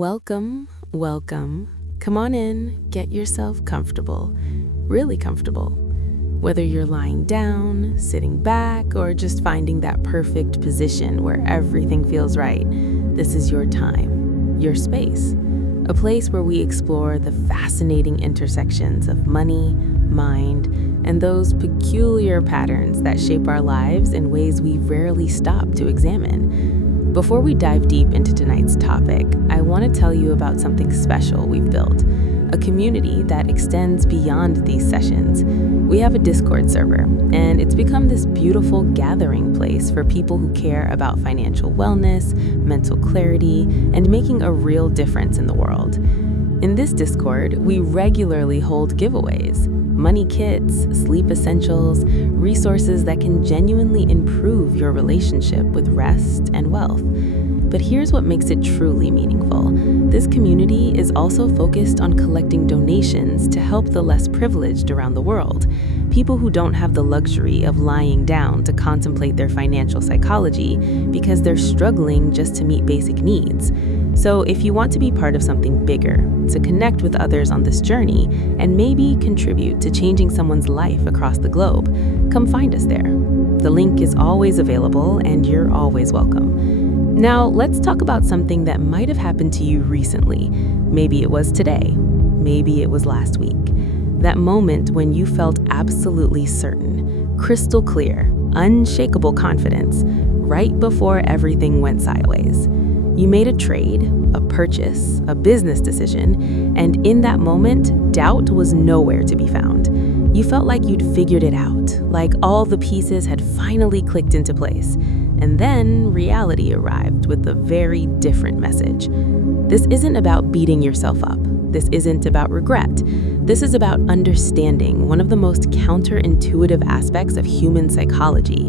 Welcome, welcome. Come on in, get yourself comfortable, really comfortable. Whether you're lying down, sitting back, or just finding that perfect position where everything feels right, this is your time, your space, a place where we explore the fascinating intersections of money, mind, and those peculiar patterns that shape our lives in ways we rarely stop to examine. Before we dive deep into tonight's topic, I want to tell you about something special we've built, a community that extends beyond these sessions. We have a Discord server, and it's become this beautiful gathering place for people who care about financial wellness, mental clarity, and making a real difference in the world. In this Discord, we regularly hold giveaways, money kits, sleep essentials, resources that can genuinely improve your relationship with rest and wealth. But here's what makes it truly meaningful. This community is also focused on collecting donations to help the less privileged around the world, people who don't have the luxury of lying down to contemplate their financial psychology because they're struggling just to meet basic needs. So if you want to be part of something bigger, to connect with others on this journey, and maybe contribute to changing someone's life across the globe, come find us there. The link is always available and you're always welcome. Now, let's talk about something that might have happened to you recently. Maybe it was today. Maybe it was last week. That moment when you felt absolutely certain, crystal clear, unshakable confidence, right before everything went sideways. You made a trade, a purchase, a business decision, and in that moment, doubt was nowhere to be found. You felt like you'd figured it out, like all the pieces had finally clicked into place. And then reality arrived with a very different message. This isn't about beating yourself up. This isn't about regret. This is about understanding one of the most counterintuitive aspects of human psychology,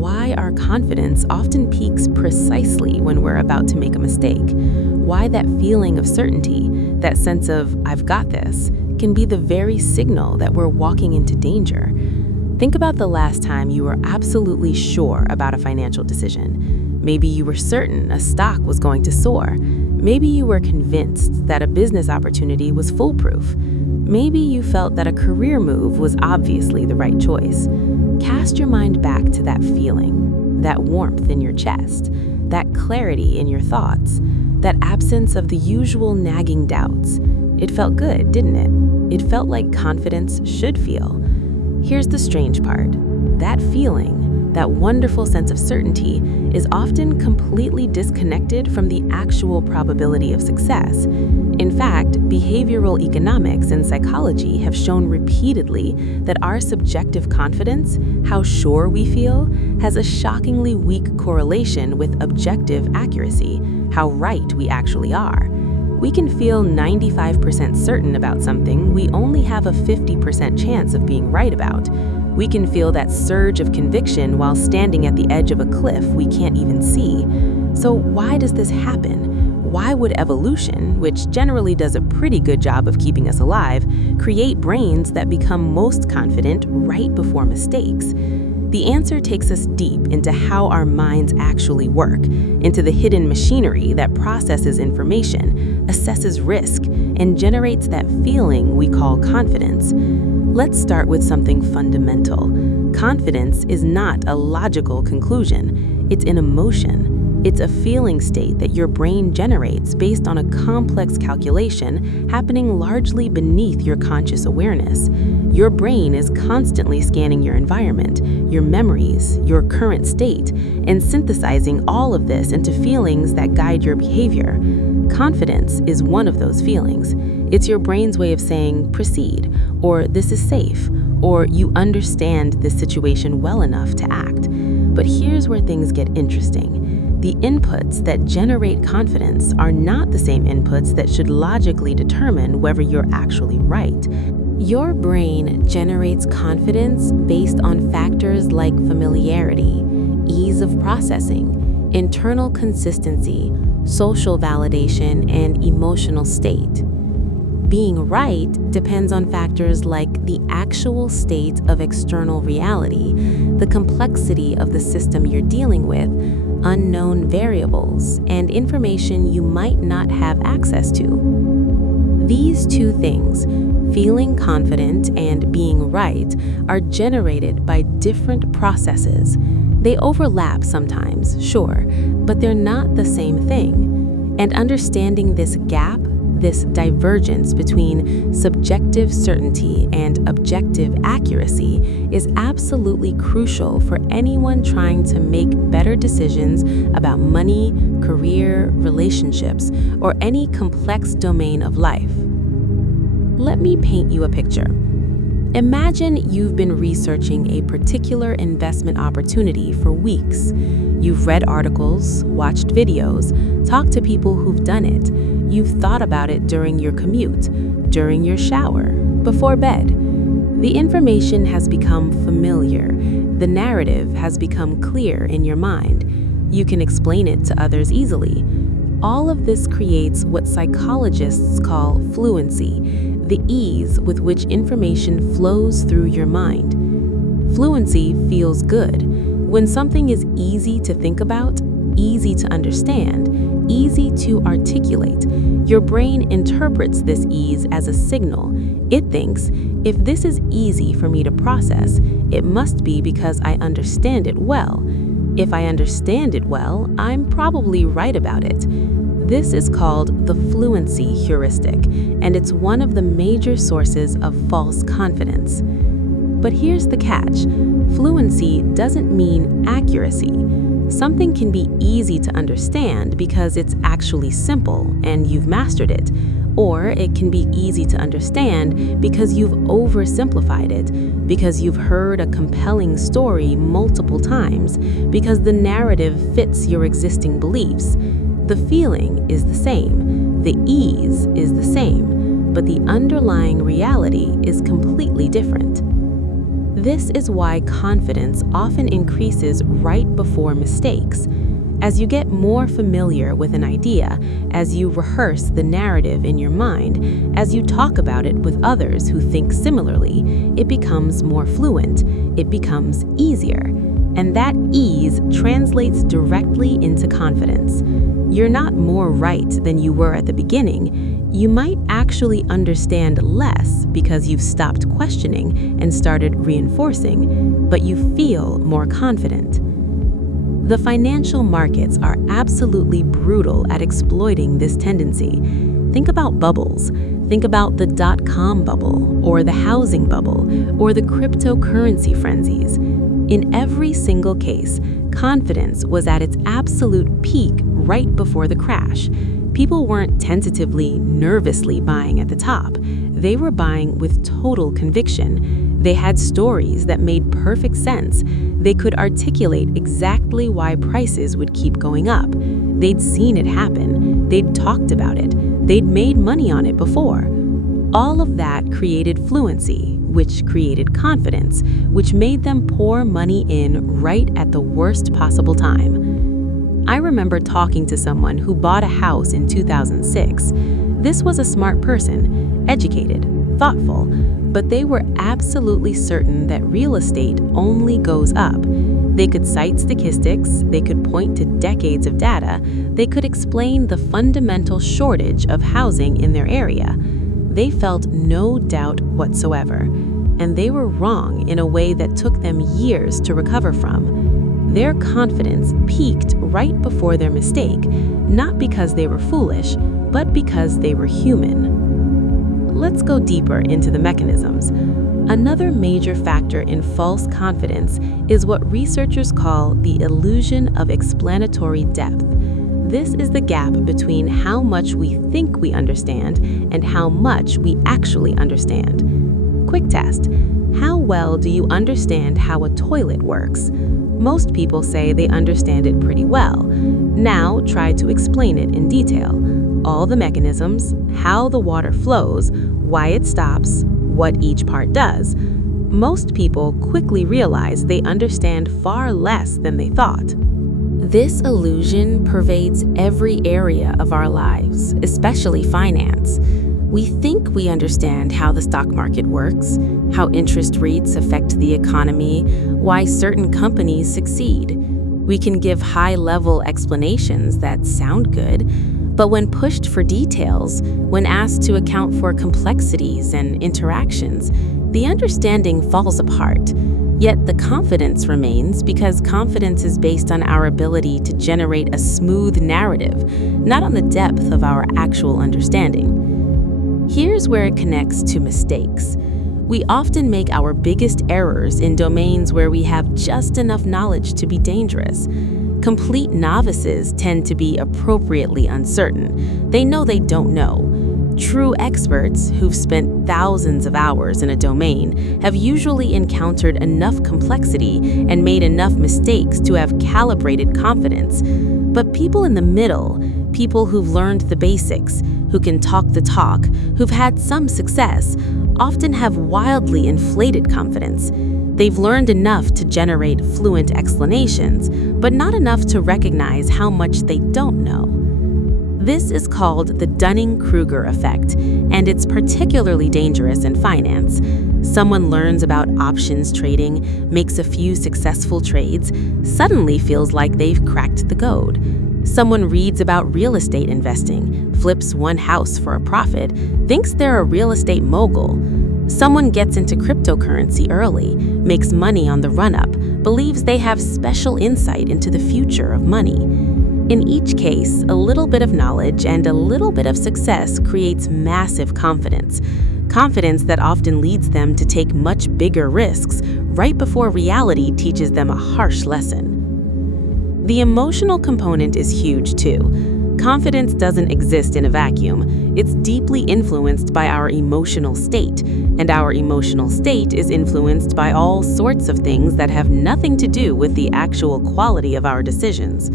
why our confidence often peaks precisely when we're about to make a mistake, why that feeling of certainty, that sense of, I've got this, can be the very signal that we're walking into danger. Think about the last time you were absolutely sure about a financial decision. Maybe you were certain a stock was going to soar. Maybe you were convinced that a business opportunity was foolproof. Maybe you felt that a career move was obviously the right choice. Cast your mind back to that feeling, that warmth in your chest, that clarity in your thoughts, that absence of the usual nagging doubts. It felt good, didn't it? It felt like confidence should feel. Here's the strange part. That feeling, that wonderful sense of certainty, is often completely disconnected from the actual probability of success. In fact, behavioral economics and psychology have shown repeatedly that our subjective confidence, how sure we feel, has a shockingly weak correlation with objective accuracy, how right we actually are. We can feel 95% certain about something we only have a 50% chance of being right about. We can feel that surge of conviction while standing at the edge of a cliff we can't even see. So why does this happen? Why would evolution, which generally does a pretty good job of keeping us alive, create brains that become most confident right before mistakes? The answer takes us deep into how our minds actually work, into the hidden machinery that processes information, assesses risk, and generates that feeling we call confidence. Let's start with something fundamental. Confidence is not a logical conclusion. It's an emotion. It's a feeling state that your brain generates based on a complex calculation happening largely beneath your conscious awareness. Your brain is constantly scanning your environment, your memories, your current state, and synthesizing all of this into feelings that guide your behavior. Confidence is one of those feelings. It's your brain's way of saying, proceed, or this is safe, or you understand this situation well enough to act. But here's where things get interesting. The inputs that generate confidence are not the same inputs that should logically determine whether you're actually right. Your brain generates confidence based on factors like familiarity, ease of processing, internal consistency, social validation, and emotional state. Being right depends on factors like the actual state of external reality, the complexity of the system you're dealing with, unknown variables, and information you might not have access to. These two things, feeling confident and being right, are generated by different processes. They overlap sometimes, sure, but they're not the same thing. And understanding this gap, this divergence between subjective certainty and objective accuracy, is absolutely crucial for anyone trying to make better decisions about money, career, relationships, or any complex domain of life. Let me paint you a picture. Imagine you've been researching a particular investment opportunity for weeks. You've read articles, watched videos, talked to people who've done it. You've thought about it during your commute, during your shower, before bed. The information has become familiar. The narrative has become clear in your mind. You can explain it to others easily. All of this creates what psychologists call fluency, the ease with which information flows through your mind. Fluency feels good. When something is easy to think about, easy to understand, easy to articulate, your brain interprets this ease as a signal. It thinks, if this is easy for me to process, it must be because I understand it well. If I understand it well, I'm probably right about it. This is called the fluency heuristic, and it's one of the major sources of false confidence. But here's the catch. Fluency doesn't mean accuracy. Something can be easy to understand because it's actually simple and you've mastered it. Or it can be easy to understand because you've oversimplified it, because you've heard a compelling story multiple times, because the narrative fits your existing beliefs. The feeling is the same, the ease is the same, but the underlying reality is completely different. This is why confidence often increases right before mistakes. As you get more familiar with an idea, as you rehearse the narrative in your mind, as you talk about it with others who think similarly, it becomes more fluent, it becomes easier. And that ease translates directly into confidence. You're not more right than you were at the beginning. You might actually understand less because you've stopped questioning and started reinforcing, but you feel more confident. The financial markets are absolutely brutal at exploiting this tendency. Think about bubbles. Think about the dot-com bubble, or the housing bubble, or the cryptocurrency frenzies. In every single case, confidence was at its absolute peak right before the crash. People weren't tentatively, nervously buying at the top. They were buying with total conviction. They had stories that made perfect sense. They could articulate exactly why prices would keep going up. They'd seen it happen. They'd talked about it. They'd made money on it before. All of that created fluency, which created confidence, which made them pour money in right at the worst possible time. I remember talking to someone who bought a house in 2006. This was a smart person, educated, thoughtful, but they were absolutely certain that real estate only goes up. They could cite statistics, they could point to decades of data, they could explain the fundamental shortage of housing in their area. They felt no doubt whatsoever, and they were wrong in a way that took them years to recover from. Their confidence peaked right before their mistake, not because they were foolish, but because they were human. Let's go deeper into the mechanisms. Another major factor in false confidence is what researchers call the illusion of explanatory depth. This is the gap between how much we think we understand and how much we actually understand. Quick test. How well do you understand how a toilet works? Most people say they understand it pretty well. Now try to explain it in detail. All the mechanisms, how the water flows, why it stops, what each part does. Most people quickly realize they understand far less than they thought. This illusion pervades every area of our lives, especially finance. We think we understand how the stock market works, how interest rates affect the economy, why certain companies succeed. We can give high-level explanations that sound good, but when pushed for details, when asked to account for complexities and interactions, the understanding falls apart. Yet the confidence remains because confidence is based on our ability to generate a smooth narrative, not on the depth of our actual understanding. Here's where it connects to mistakes. We often make our biggest errors in domains where we have just enough knowledge to be dangerous. Complete novices tend to be appropriately uncertain. They know they don't know. True experts who've spent thousands of hours in a domain have usually encountered enough complexity and made enough mistakes to have calibrated confidence. But people in the middle, people who've learned the basics, who can talk the talk, who've had some success, often have wildly inflated confidence. They've learned enough to generate fluent explanations, but not enough to recognize how much they don't know. This is called the Dunning-Kruger effect, and it's particularly dangerous in finance. Someone learns about options trading, makes a few successful trades, suddenly feels like they've cracked the code. Someone reads about real estate investing, flips one house for a profit, thinks they're a real estate mogul. Someone gets into cryptocurrency early, makes money on the run-up, believes they have special insight into the future of money. In each case, a little bit of knowledge and a little bit of success creates massive confidence. Confidence that often leads them to take much bigger risks right before reality teaches them a harsh lesson. The emotional component is huge too. Confidence doesn't exist in a vacuum. It's deeply influenced by our emotional state, and our emotional state is influenced by all sorts of things that have nothing to do with the actual quality of our decisions.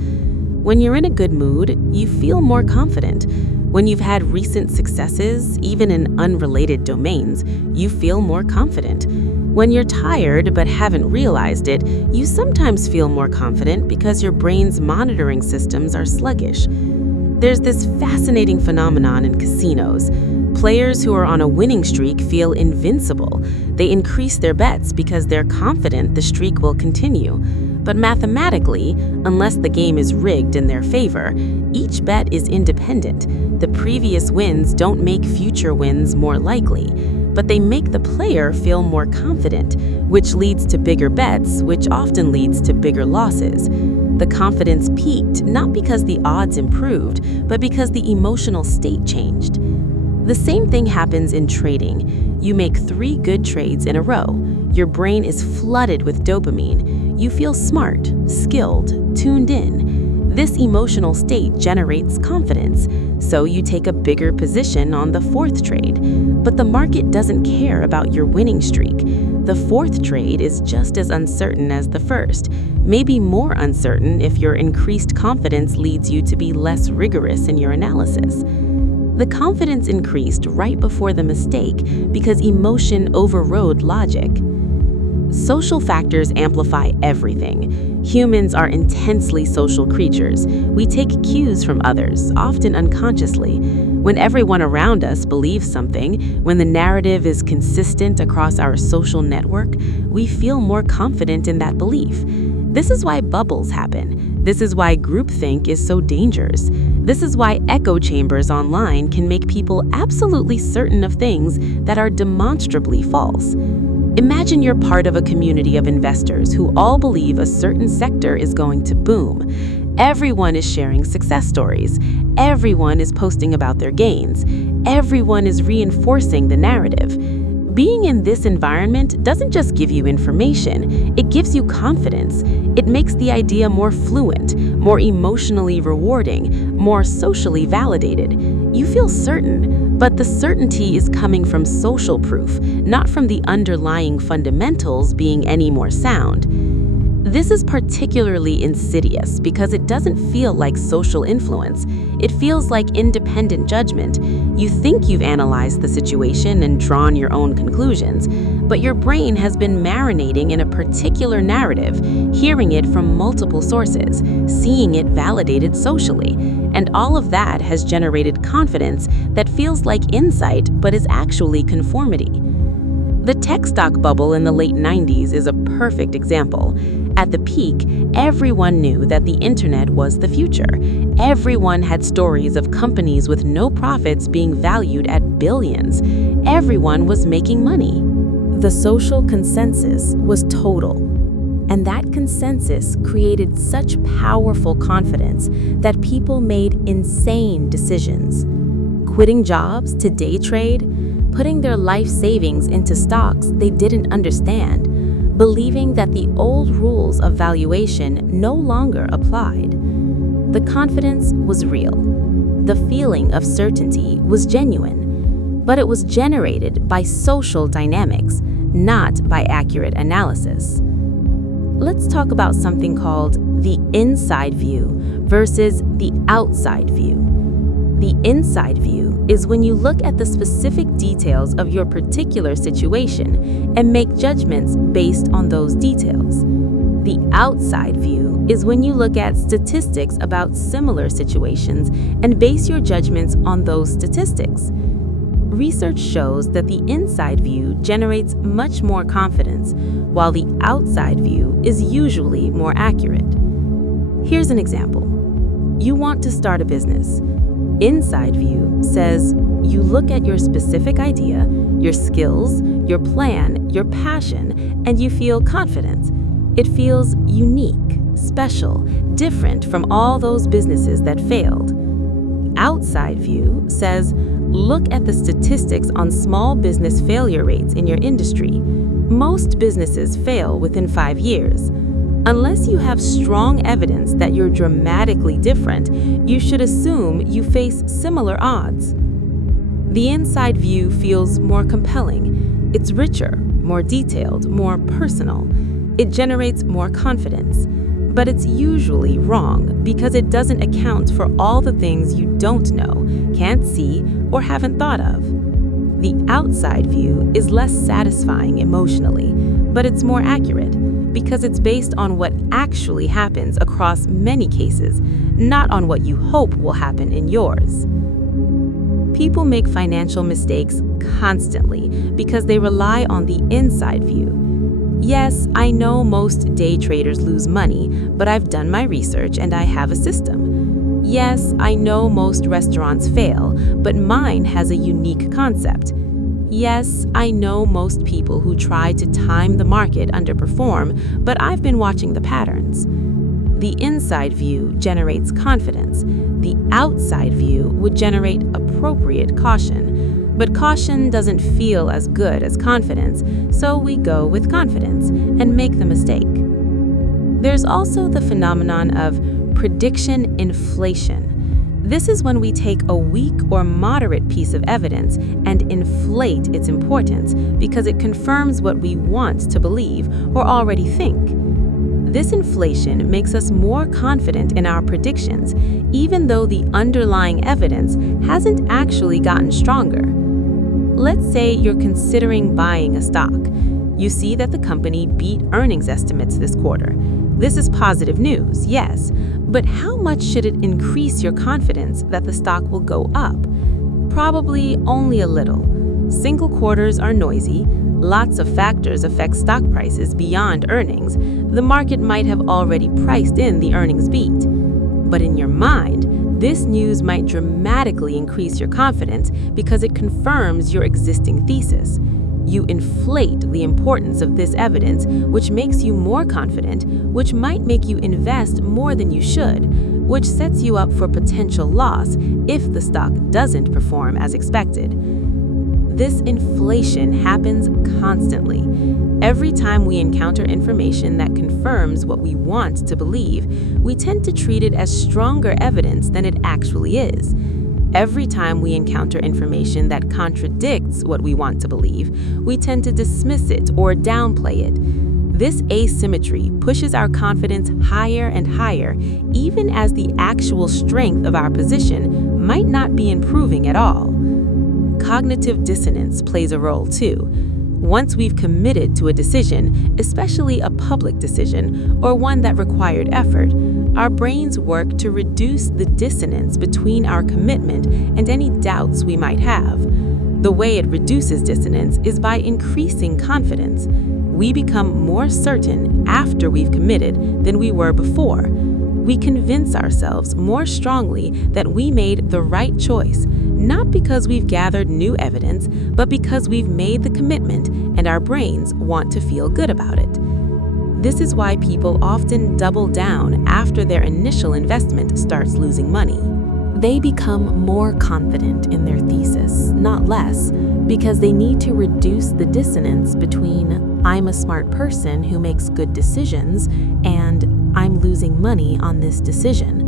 When you're in a good mood, you feel more confident. When you've had recent successes, even in unrelated domains, you feel more confident. When you're tired but haven't realized it, you sometimes feel more confident because your brain's monitoring systems are sluggish. There's this fascinating phenomenon in casinos. Players who are on a winning streak feel invincible. They increase their bets because they're confident the streak will continue. But mathematically, unless the game is rigged in their favor, each bet is independent. The previous wins don't make future wins more likely, but they make the player feel more confident, which leads to bigger bets, which often leads to bigger losses. The confidence peaked not because the odds improved, but because the emotional state changed. The same thing happens in trading. You make 3 good trades in a row. Your brain is flooded with dopamine. You feel smart, skilled, tuned in. This emotional state generates confidence, so you take a bigger position on the 4th trade. But the market doesn't care about your winning streak. The 4th trade is just as uncertain as the 1st, maybe more uncertain if your increased confidence leads you to be less rigorous in your analysis. The confidence increased right before the mistake because emotion overrode logic. Social factors amplify everything. Humans are intensely social creatures. We take cues from others, often unconsciously. When everyone around us believes something, when the narrative is consistent across our social network, we feel more confident in that belief. This is why bubbles happen. This is why groupthink is so dangerous. This is why echo chambers online can make people absolutely certain of things that are demonstrably false. Imagine you're part of a community of investors who all believe a certain sector is going to boom. Everyone is sharing success stories. Everyone is posting about their gains. Everyone is reinforcing the narrative. Being in this environment doesn't just give you information, it gives you confidence. It makes the idea more fluent, more emotionally rewarding, more socially validated. You feel certain, but the certainty is coming from social proof, not from the underlying fundamentals being any more sound. This is particularly insidious because it doesn't feel like social influence. It feels like independent judgment. You think you've analyzed the situation and drawn your own conclusions, but your brain has been marinating in a particular narrative, hearing it from multiple sources, seeing it validated socially, and all of that has generated confidence that feels like insight but is actually conformity. The tech stock bubble in the late 90s is a perfect example. At the peak, everyone knew that the internet was the future. Everyone had stories of companies with no profits being valued at billions. Everyone was making money. The social consensus was total. And that consensus created such powerful confidence that people made insane decisions. Quitting jobs to day trade, putting their life savings into stocks they didn't understand, believing that the old rules of valuation no longer applied. The confidence was real. The feeling of certainty was genuine, but it was generated by social dynamics, not by accurate analysis. Let's talk about something called the inside view versus the outside view. The inside view is when you look at the specific details of your particular situation and make judgments based on those details. The outside view is when you look at statistics about similar situations and base your judgments on those statistics. Research shows that the inside view generates much more confidence, while the outside view is usually more accurate. Here's an example. You want to start a business. Inside view says you look at your specific idea, your skills, your plan, your passion, and you feel confident. It feels unique, special, different from all those businesses that failed. Outside view says look at the statistics on small business failure rates in your industry. Most businesses fail within 5 years. Unless you have strong evidence that you're dramatically different, you should assume you face similar odds. The inside view feels more compelling. It's richer, more detailed, more personal. It generates more confidence. But it's usually wrong because it doesn't account for all the things you don't know, can't see, or haven't thought of. The outside view is less satisfying emotionally, but it's more accurate because it's based on what actually happens across many cases, not on what you hope will happen in yours. People make financial mistakes constantly because they rely on the inside view. Yes, I know most day traders lose money, but I've done my research and I have a system. Yes, I know most restaurants fail, but mine has a unique concept. Yes, I know most people who try to time the market underperform, but I've been watching the patterns. The inside view generates confidence. The outside view would generate appropriate caution. But caution doesn't feel as good as confidence, so we go with confidence and make the mistake. There's also the phenomenon of prediction inflation. This is when we take a weak or moderate piece of evidence and inflate its importance because it confirms what we want to believe or already think. This inflation makes us more confident in our predictions, even though the underlying evidence hasn't actually gotten stronger. Let's say you're considering buying a stock. You see that the company beat earnings estimates this quarter. This is positive news, yes, but how much should it increase your confidence that the stock will go up? Probably only a little. Single quarters are noisy. Lots of factors affect stock prices beyond earnings. The market might have already priced in the earnings beat. But in your mind, this news might dramatically increase your confidence because it confirms your existing thesis. You inflate the importance of this evidence, which makes you more confident, which might make you invest more than you should, which sets you up for potential loss if the stock doesn't perform as expected. This inflation happens constantly. Every time we encounter information that confirms what we want to believe, we tend to treat it as stronger evidence than it actually is. Every time we encounter information that contradicts what we want to believe, we tend to dismiss it or downplay it. This asymmetry pushes our confidence higher and higher, even as the actual strength of our position might not be improving at all. Cognitive dissonance plays a role too. Once we've committed to a decision, especially a public decision or one that required effort, our brains work to reduce the dissonance between our commitment and any doubts we might have. The way it reduces dissonance is by increasing confidence. We become more certain after we've committed than we were before. We convince ourselves more strongly that we made the right choice, not because we've gathered new evidence, but because we've made the commitment and our brains want to feel good about it. This is why people often double down after their initial investment starts losing money. They become more confident in their thesis, not less, because they need to reduce the dissonance between "I'm a smart person who makes good decisions" and "I'm losing money on this decision."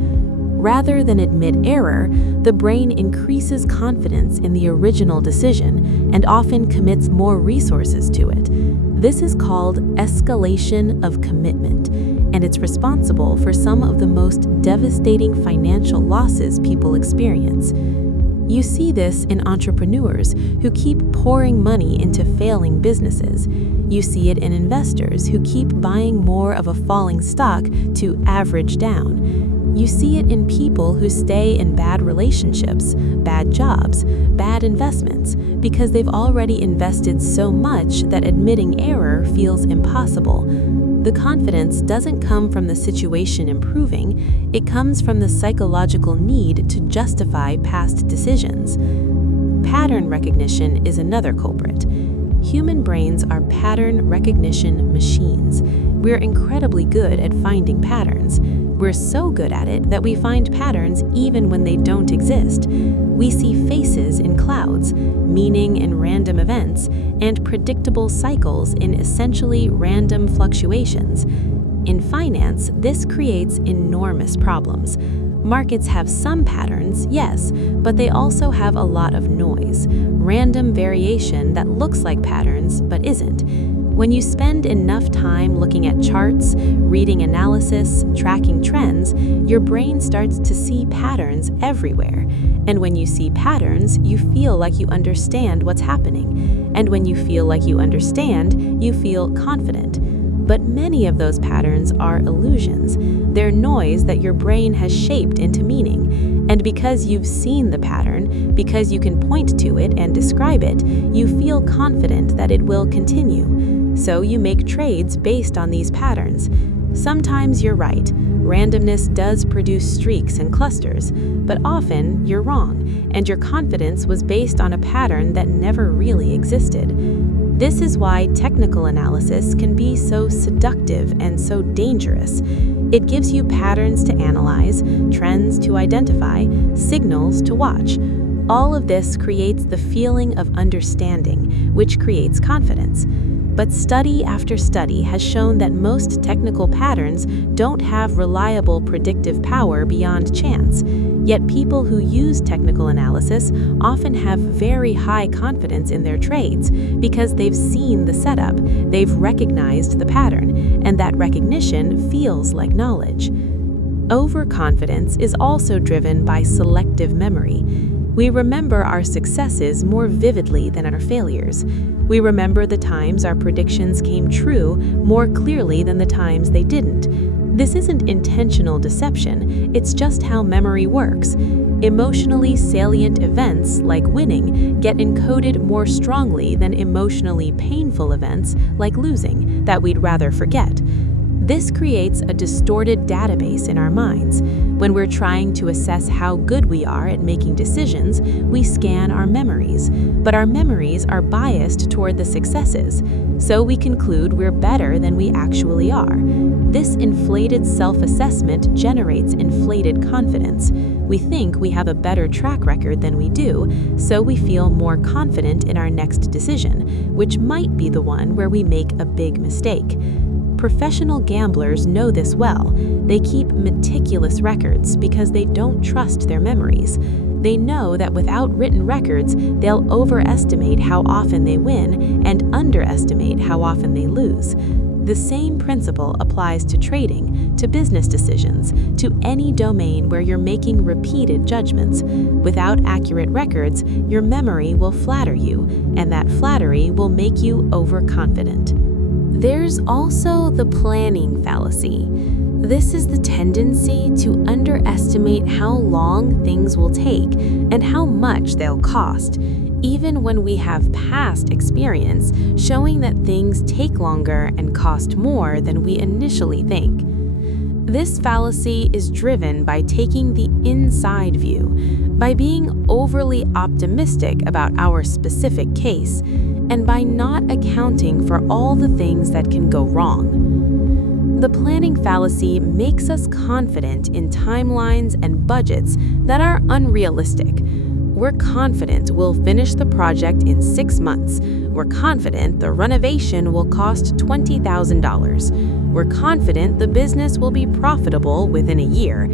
Rather than admit error, the brain increases confidence in the original decision and often commits more resources to it. This is called escalation of commitment, and it's responsible for some of the most devastating financial losses people experience. You see this in entrepreneurs who keep pouring money into failing businesses. You see it in investors who keep buying more of a falling stock to average down. You see it in people who stay in bad relationships, bad jobs, bad investments, because they've already invested so much that admitting error feels impossible. The confidence doesn't come from the situation improving, it comes from the psychological need to justify past decisions. Pattern recognition is another culprit. Human brains are pattern recognition machines. We're incredibly good at finding patterns. We're so good at it that we find patterns even when they don't exist. We see faces in clouds, meaning in random events, and predictable cycles in essentially random fluctuations. In finance, this creates enormous problems. Markets have some patterns, yes, but they also have a lot of noise, random variation that looks like patterns but isn't. When you spend enough time looking at charts, reading analysis, tracking trends, your brain starts to see patterns everywhere. And when you see patterns, you feel like you understand what's happening. And when you feel like you understand, you feel confident. But many of those patterns are illusions. They're noise that your brain has shaped into meaning. And because you've seen the pattern, because you can point to it and describe it, you feel confident that it will continue. So you make trades based on these patterns. Sometimes you're right. Randomness does produce streaks and clusters, but often you're wrong, and your confidence was based on a pattern that never really existed. This is why technical analysis can be so seductive and so dangerous. It gives you patterns to analyze, trends to identify, signals to watch. All of this creates the feeling of understanding, which creates confidence. But study after study has shown that most technical patterns don't have reliable predictive power beyond chance. Yet people who use technical analysis often have very high confidence in their trades because they've seen the setup, they've recognized the pattern, and that recognition feels like knowledge. Overconfidence is also driven by selective memory. We remember our successes more vividly than our failures. We remember the times our predictions came true more clearly than the times they didn't. This isn't intentional deception, it's just how memory works. Emotionally salient events, like winning, get encoded more strongly than emotionally painful events, like losing, that we'd rather forget. This creates a distorted database in our minds. When we're trying to assess how good we are at making decisions, we scan our memories. But our memories are biased toward the successes, so we conclude we're better than we actually are. This inflated self-assessment generates inflated confidence. We think we have a better track record than we do, so we feel more confident in our next decision, which might be the one where we make a big mistake. Professional gamblers know this well. They keep meticulous records because they don't trust their memories. They know that without written records, they'll overestimate how often they win and underestimate how often they lose. The same principle applies to trading, to business decisions, to any domain where you're making repeated judgments. Without accurate records, your memory will flatter you, and that flattery will make you overconfident. There's also the planning fallacy. This is the tendency to underestimate how long things will take and how much they'll cost, even when we have past experience showing that things take longer and cost more than we initially think. This fallacy is driven by taking the inside view, by being overly optimistic about our specific case, and by not accounting for all the things that can go wrong. The planning fallacy makes us confident in timelines and budgets that are unrealistic. We're confident we'll finish the project in 6 months. We're confident the renovation will cost $20,000. We're confident the business will be profitable within a year.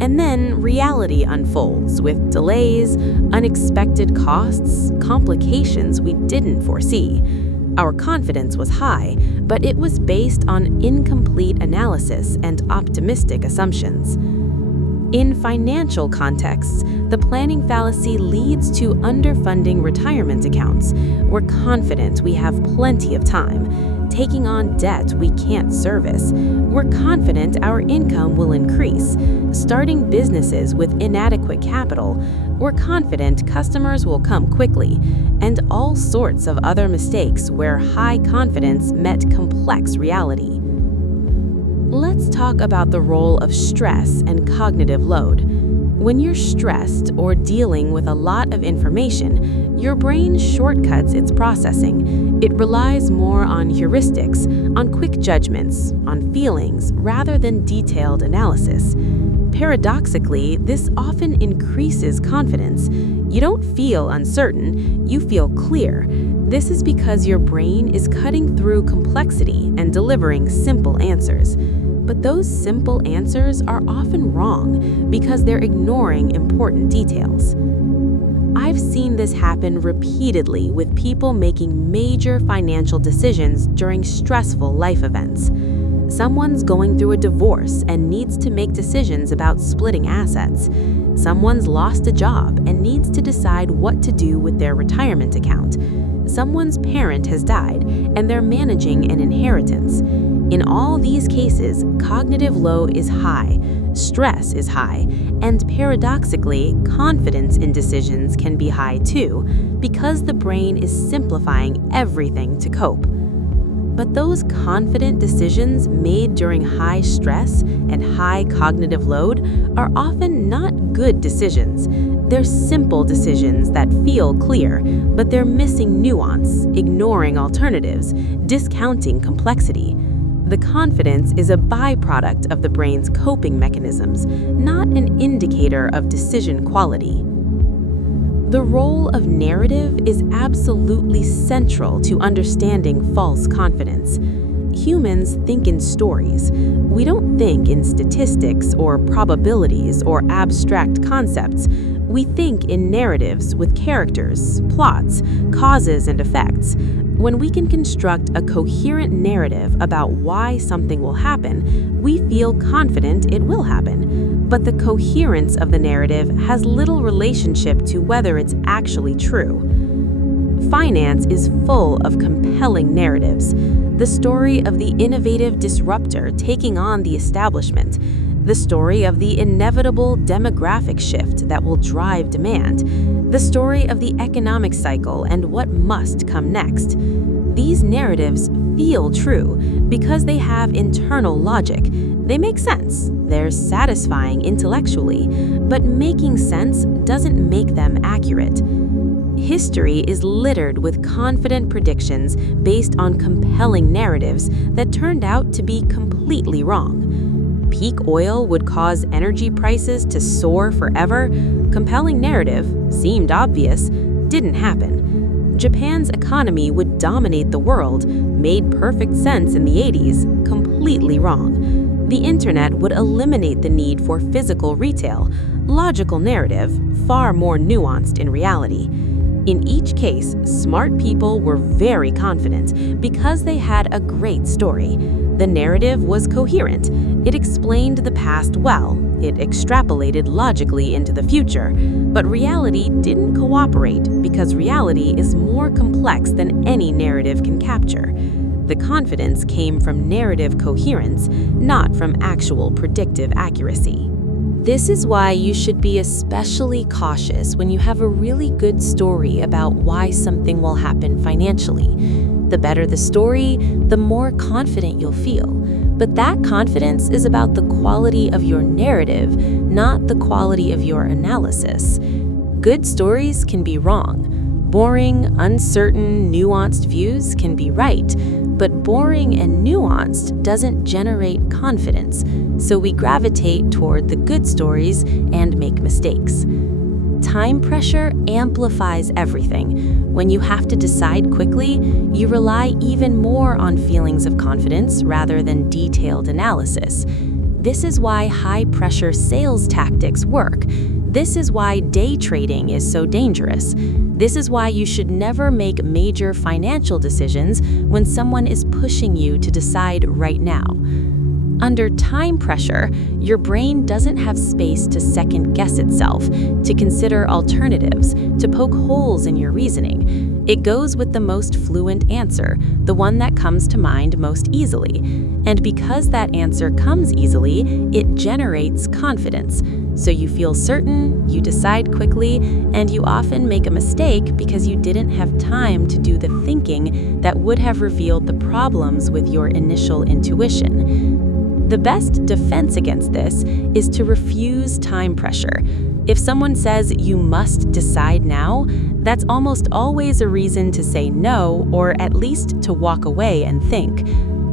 And then reality unfolds with delays, unexpected costs, complications we didn't foresee. Our confidence was high, but it was based on incomplete analysis and optimistic assumptions. In financial contexts, the planning fallacy leads to underfunding retirement accounts. We're confident we have plenty of time, taking on debt we can't service. We're confident our income will increase, starting businesses with inadequate capital. We're confident customers will come quickly, and all sorts of other mistakes where high confidence met complex reality. Let's talk about the role of stress and cognitive load. When you're stressed or dealing with a lot of information, your brain shortcuts its processing. It relies more on heuristics, on quick judgments, on feelings, rather than detailed analysis. Paradoxically, this often increases confidence. You don't feel uncertain, you feel clear. This is because your brain is cutting through complexity and delivering simple answers. But those simple answers are often wrong because they're ignoring important details. I've seen this happen repeatedly with people making major financial decisions during stressful life events. Someone's going through a divorce and needs to make decisions about splitting assets. Someone's lost a job and needs to decide what to do with their retirement account. Someone's parent has died and they're managing an inheritance. In all these cases, cognitive load is high, stress is high, and paradoxically, confidence in decisions can be high too, because the brain is simplifying everything to cope. But those confident decisions made during high stress and high cognitive load are often not good decisions. They're simple decisions that feel clear, but they're missing nuance, ignoring alternatives, discounting complexity. The confidence is a byproduct of the brain's coping mechanisms, not an indicator of decision quality. The role of narrative is absolutely central to understanding false confidence. Humans think in stories. We don't think in statistics or probabilities or abstract concepts. We think in narratives with characters, plots, causes, and effects. When we can construct a coherent narrative about why something will happen, we feel confident it will happen. But the coherence of the narrative has little relationship to whether it's actually true. Finance is full of compelling narratives. The story of the innovative disruptor taking on the establishment, the story of the inevitable demographic shift that will drive demand, the story of the economic cycle and what must come next. These narratives feel true because they have internal logic. They make sense. They're satisfying intellectually, but making sense doesn't make them accurate. History is littered with confident predictions based on compelling narratives that turned out to be completely wrong. Peak oil would cause energy prices to soar forever. Compelling narrative, seemed obvious, didn't happen. Japan's economy would dominate the world, made perfect sense in the 80s, completely wrong. The internet would eliminate the need for physical retail, logical narrative, far more nuanced in reality. In each case, smart people were very confident because they had a great story. The narrative was coherent. It explained the past well. It extrapolated logically into the future. But reality didn't cooperate because reality is more complex than any narrative can capture. The confidence came from narrative coherence, not from actual predictive accuracy. This is why you should be especially cautious when you have a really good story about why something will happen financially. The better the story, the more confident you'll feel. But that confidence is about the quality of your narrative, not the quality of your analysis. Good stories can be wrong. Boring, uncertain, nuanced views can be right, but boring and nuanced doesn't generate confidence, so we gravitate toward the good stories and make mistakes. Time pressure amplifies everything. When you have to decide quickly, you rely even more on feelings of confidence rather than detailed analysis. This is why high-pressure sales tactics work. This is why day trading is so dangerous. This is why you should never make major financial decisions when someone is pushing you to decide right now. Under time pressure, your brain doesn't have space to second-guess itself, to consider alternatives, to poke holes in your reasoning. It goes with the most fluent answer, the one that comes to mind most easily. And because that answer comes easily, it generates confidence. So you feel certain, you decide quickly, and you often make a mistake because you didn't have time to do the thinking that would have revealed the problems with your initial intuition. The best defense against this is to refuse time pressure. If someone says you must decide now, that's almost always a reason to say no, or at least to walk away and think.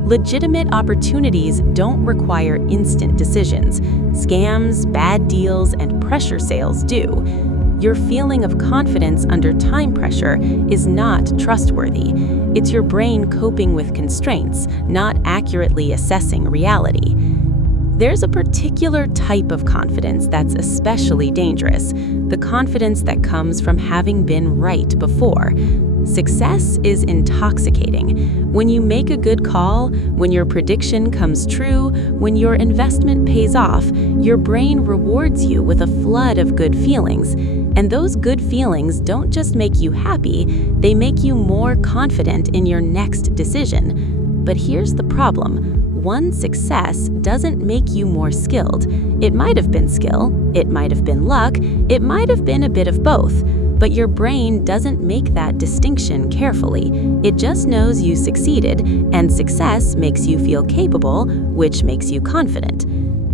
Legitimate opportunities don't require instant decisions. Scams, bad deals, and pressure sales do. Your feeling of confidence under time pressure is not trustworthy. It's your brain coping with constraints, not accurately assessing reality. There's a particular type of confidence that's especially dangerous, the confidence that comes from having been right before. Success is intoxicating. When you make a good call, when your prediction comes true, when your investment pays off, your brain rewards you with a flood of good feelings. And those good feelings don't just make you happy, they make you more confident in your next decision. But here's the problem. One success doesn't make you more skilled. It might have been skill, it might have been luck, it might have been a bit of both. But your brain doesn't make that distinction carefully. It just knows you succeeded, and success makes you feel capable, which makes you confident.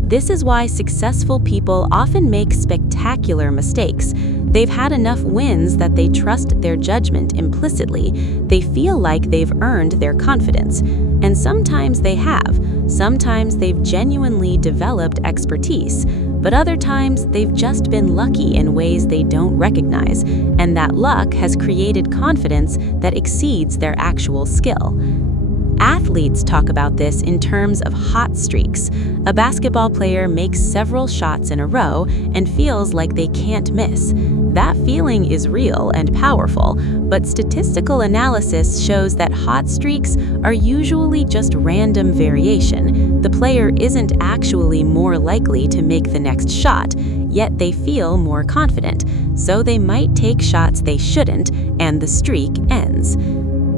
This is why successful people often make spectacular mistakes. They've had enough wins that they trust their judgment implicitly. They feel like they've earned their confidence. And sometimes they have. Sometimes they've genuinely developed expertise. But other times, they've just been lucky in ways they don't recognize, and that luck has created confidence that exceeds their actual skill. Athletes talk about this in terms of hot streaks. A basketball player makes several shots in a row and feels like they can't miss. That feeling is real and powerful, but statistical analysis shows that hot streaks are usually just random variation. The player isn't actually more likely to make the next shot, yet they feel more confident, so they might take shots they shouldn't, and the streak ends.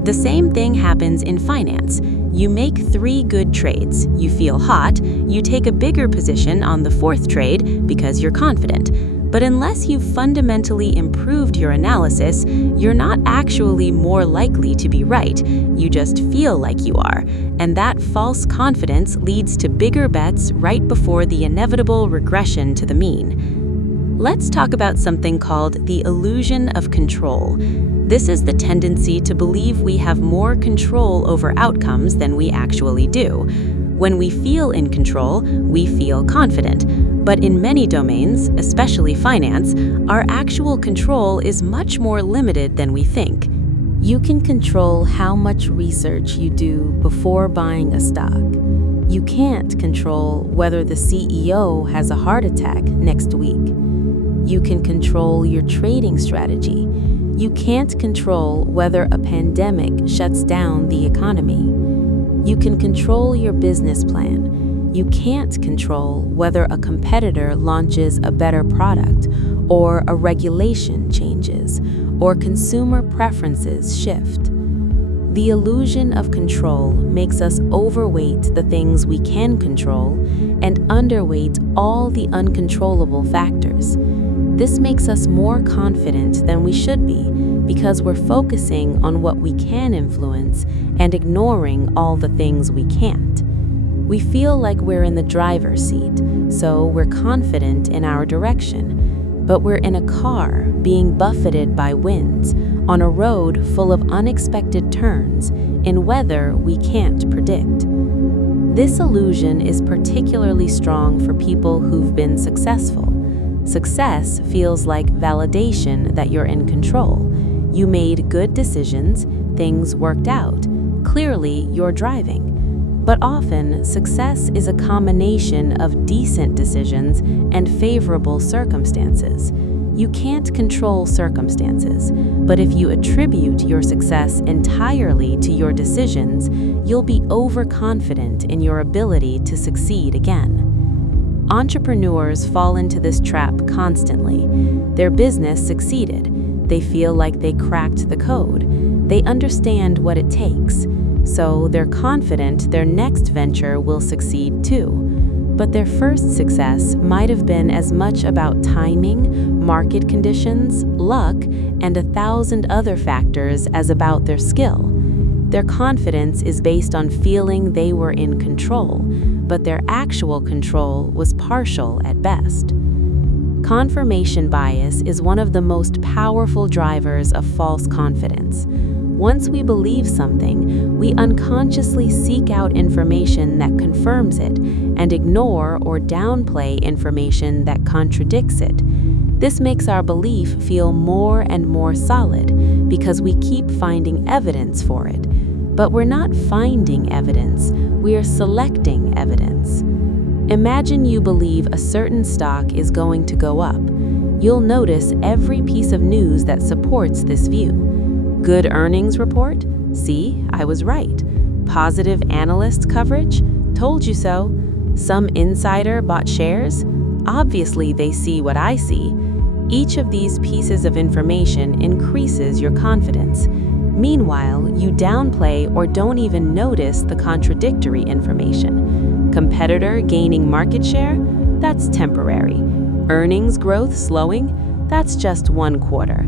The same thing happens in finance. You make 3 good trades, you feel hot, you take a bigger position on the 4th trade because you're confident. But unless you've fundamentally improved your analysis, you're not actually more likely to be right. You just feel like you are. And that false confidence leads to bigger bets right before the inevitable regression to the mean. Let's talk about something called the illusion of control. This is the tendency to believe we have more control over outcomes than we actually do. When we feel in control, we feel confident. But in many domains, especially finance, our actual control is much more limited than we think. You can control how much research you do before buying a stock. You can't control whether the CEO has a heart attack next week. You can control your trading strategy. You can't control whether a pandemic shuts down the economy. You can control your business plan. You can't control whether a competitor launches a better product, or a regulation changes, or consumer preferences shift. The illusion of control makes us overweight the things we can control and underweight all the uncontrollable factors. This makes us more confident than we should be because we're focusing on what we can influence and ignoring all the things we can't. We feel like we're in the driver's seat, so we're confident in our direction, but we're in a car being buffeted by winds on a road full of unexpected turns in weather we can't predict. This illusion is particularly strong for people who've been successful. Success feels like validation that you're in control. You made good decisions, things worked out. Clearly, you're driving. But often, success is a combination of decent decisions and favorable circumstances. You can't control circumstances, but if you attribute your success entirely to your decisions, you'll be overconfident in your ability to succeed again. Entrepreneurs fall into this trap constantly. Their business succeeded. They feel like they cracked the code. They understand what it takes. So they're confident their next venture will succeed too. But their first success might have been as much about timing, market conditions, luck, and 1,000 other factors as about their skill. Their confidence is based on feeling they were in control, but their actual control was partial at best. Confirmation bias is one of the most powerful drivers of false confidence. Once we believe something, we unconsciously seek out information that confirms it and ignore or downplay information that contradicts it. This makes our belief feel more and more solid because we keep finding evidence for it. But we're not finding evidence, we are selecting evidence. Imagine you believe a certain stock is going to go up. You'll notice every piece of news that supports this view. Good earnings report? See, I was right. Positive analyst coverage? Told you so. Some insider bought shares? Obviously they see what I see. Each of these pieces of information increases your confidence. Meanwhile, you downplay or don't even notice the contradictory information. Competitor gaining market share? That's temporary. Earnings growth slowing? That's just one quarter.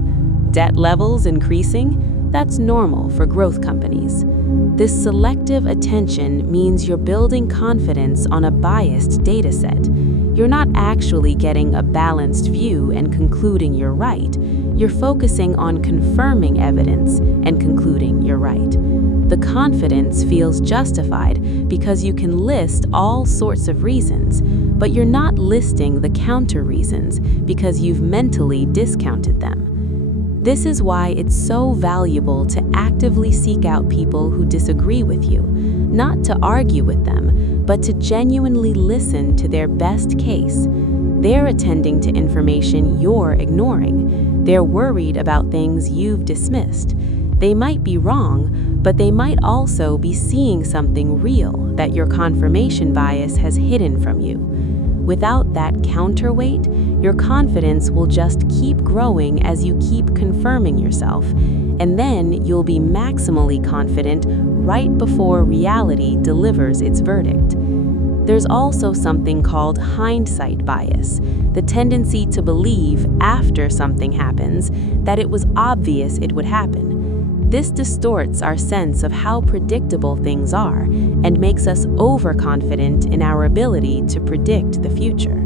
Debt levels increasing? That's normal for growth companies. This selective attention means you're building confidence on a biased data set. You're not actually getting a balanced view and concluding you're right. You're focusing on confirming evidence and concluding you're right. The confidence feels justified because you can list all sorts of reasons, but you're not listing the counter reasons because you've mentally discounted them. This is why it's so valuable to actively seek out people who disagree with you, not to argue with them, but to genuinely listen to their best case. They're attending to information you're ignoring. They're worried about things you've dismissed. They might be wrong, but they might also be seeing something real that your confirmation bias has hidden from you. Without that counterweight, your confidence will just keep growing as you keep confirming yourself, and then you'll be maximally confident right before reality delivers its verdict. There's also something called hindsight bias, the tendency to believe after something happens that it was obvious it would happen. This distorts our sense of how predictable things are and makes us overconfident in our ability to predict the future.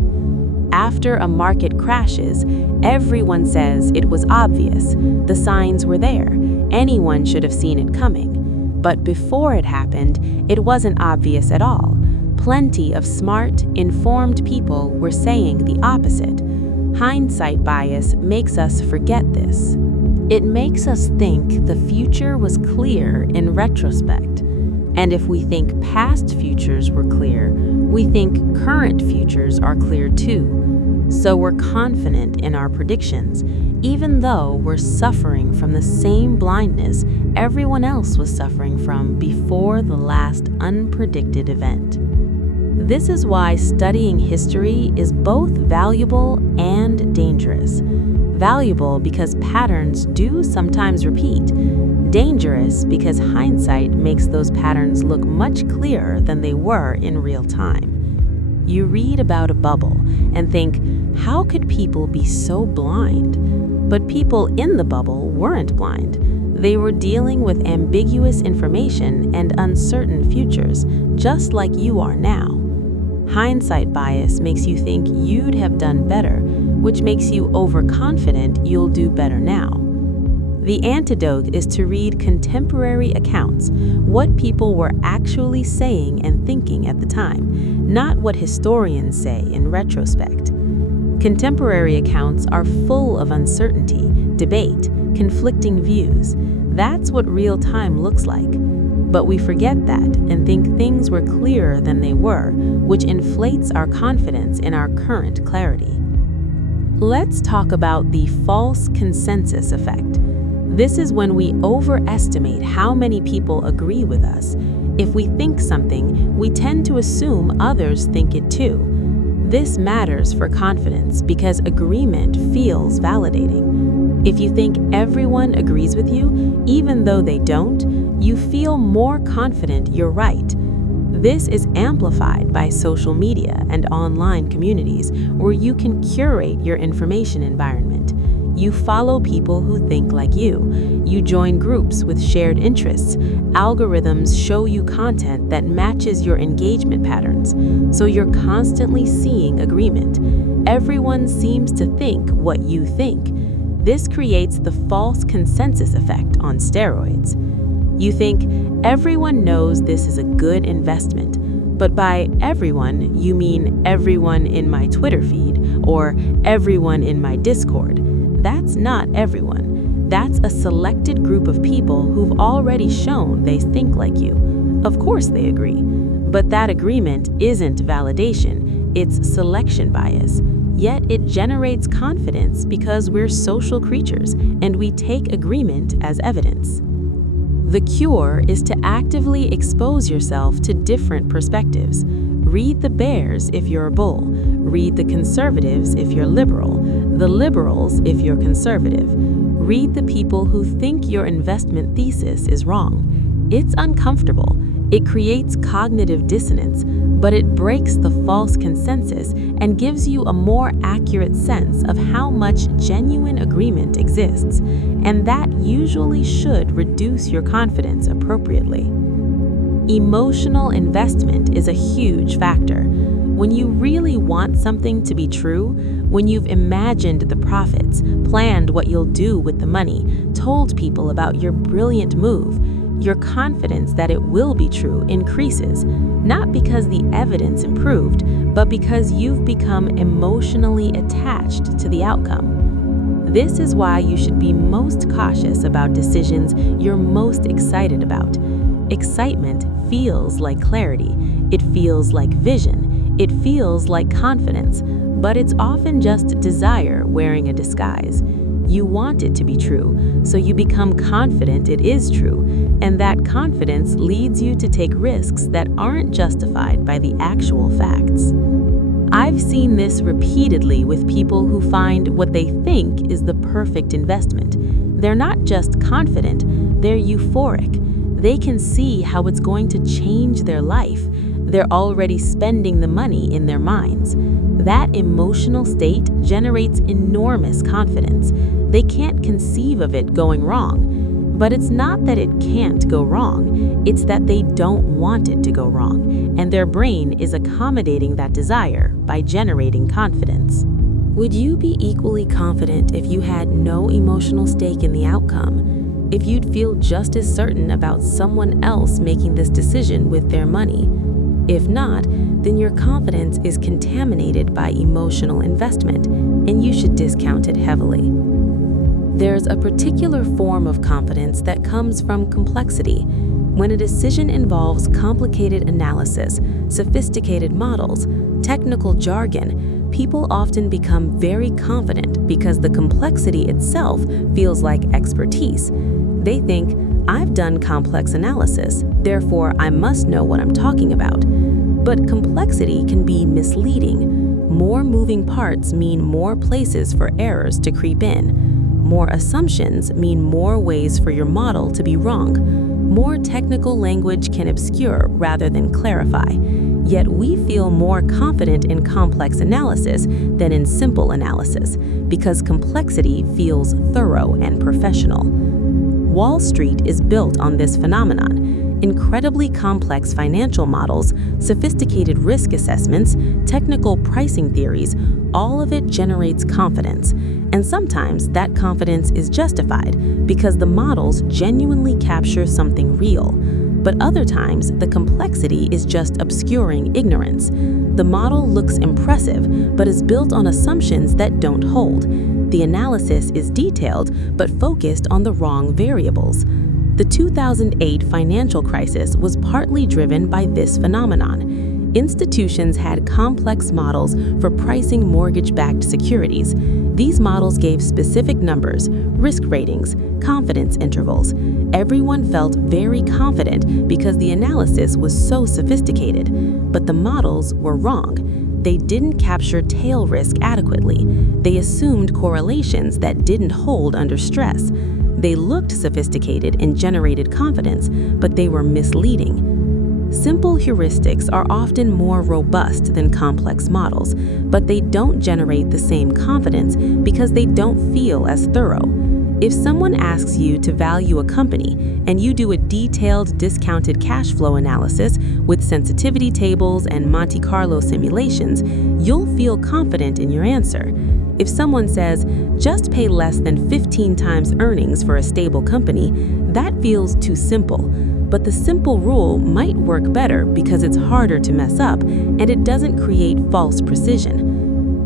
After a market crashes, everyone says it was obvious, the signs were there, anyone should have seen it coming. But before it happened, it wasn't obvious at all. Plenty of smart, informed people were saying the opposite. Hindsight bias makes us forget this. It makes us think the future was clear in retrospect. And if we think past futures were clear, we think current futures are clear too. So we're confident in our predictions, even though we're suffering from the same blindness everyone else was suffering from before the last unpredicted event. This is why studying history is both valuable and dangerous. valuable because patterns do sometimes repeat, dangerous because hindsight makes those patterns look much clearer than they were in real time. You read about a bubble and think, how could people be so blind? But people in the bubble weren't blind. They were dealing with ambiguous information and uncertain futures, just like you are now. Hindsight bias makes you think you'd have done better, which makes you overconfident you'll do better now. The antidote is to read contemporary accounts, what people were actually saying and thinking at the time, not what historians say in retrospect. Contemporary accounts are full of uncertainty, debate, conflicting views. That's what real time looks like. But we forget that and think things were clearer than they were, which inflates our confidence in our current clarity. Let's talk about the false consensus effect. This is when we overestimate how many people agree with us. If we think something, we tend to assume others think it too. This matters for confidence because agreement feels validating. If you think everyone agrees with you, even though they don't, you feel more confident you're right. This is amplified by social media and online communities where you can curate your information environment. You follow people who think like you. You join groups with shared interests. Algorithms show you content that matches your engagement patterns, so you're constantly seeing agreement. Everyone seems to think what you think. This creates the false consensus effect on steroids. You think everyone knows this is a good investment, but by everyone, you mean everyone in my Twitter feed or everyone in my Discord. That's not everyone. That's a selected group of people who've already shown they think like you. Of course they agree. But that agreement isn't validation, it's selection bias. Yet it generates confidence because we're social creatures and we take agreement as evidence. The cure is to actively expose yourself to different perspectives. Read the bears if you're a bull. Read the conservatives if you're liberal. The liberals if you're conservative. Read the people who think your investment thesis is wrong. It's uncomfortable. It creates cognitive dissonance, but it breaks the false consensus and gives you a more accurate sense of how much genuine agreement exists, and that usually should reduce your confidence appropriately. Emotional investment is a huge factor. When you really want something to be true, when you've imagined the profits, planned what you'll do with the money, told people about your brilliant move, your confidence that it will be true increases, not because the evidence improved, but because you've become emotionally attached to the outcome. This is why you should be most cautious about decisions you're most excited about. Excitement feels like clarity, it feels like vision, it feels like confidence, but it's often just desire wearing a disguise. You want it to be true, so you become confident it is true, and that confidence leads you to take risks that aren't justified by the actual facts. I've seen this repeatedly with people who find what they think is the perfect investment. They're not just confident, they're euphoric. They can see how it's going to change their life. They're already spending the money in their minds. That emotional state generates enormous confidence. They can't conceive of it going wrong. But it's not that it can't go wrong, it's that they don't want it to go wrong, and their brain is accommodating that desire by generating confidence. Would you be equally confident if you had no emotional stake in the outcome? If you'd feel just as certain about someone else making this decision with their money? If not, then your confidence is contaminated by emotional investment, and you should discount it heavily. There's a particular form of confidence that comes from complexity. When a decision involves complicated analysis, sophisticated models, technical jargon, people often become very confident because the complexity itself feels like expertise. They think, I've done complex analysis, therefore I must know what I'm talking about. But complexity can be misleading. More moving parts mean more places for errors to creep in. More assumptions mean more ways for your model to be wrong. More technical language can obscure rather than clarify. Yet we feel more confident in complex analysis than in simple analysis because complexity feels thorough and professional. Wall Street is built on this phenomenon. Incredibly complex financial models, sophisticated risk assessments, technical pricing theories, all of it generates confidence. And sometimes that confidence is justified because the models genuinely capture something real. But other times, the complexity is just obscuring ignorance. The model looks impressive, but is built on assumptions that don't hold. The analysis is detailed, but focused on the wrong variables. The 2008 financial crisis was partly driven by this phenomenon. Institutions had complex models for pricing mortgage-backed securities. These models gave specific numbers, risk ratings, confidence intervals. Everyone felt very confident because the analysis was so sophisticated. But the models were wrong. They didn't capture tail risk adequately. They assumed correlations that didn't hold under stress. They looked sophisticated and generated confidence, but they were misleading. Simple heuristics are often more robust than complex models, but they don't generate the same confidence because they don't feel as thorough. If someone asks you to value a company and you do a detailed discounted cash flow analysis with sensitivity tables and Monte Carlo simulations, you'll feel confident in your answer. If someone says, just pay less than 15 times earnings for a stable company, that feels too simple. But the simple rule might work better because it's harder to mess up and it doesn't create false precision.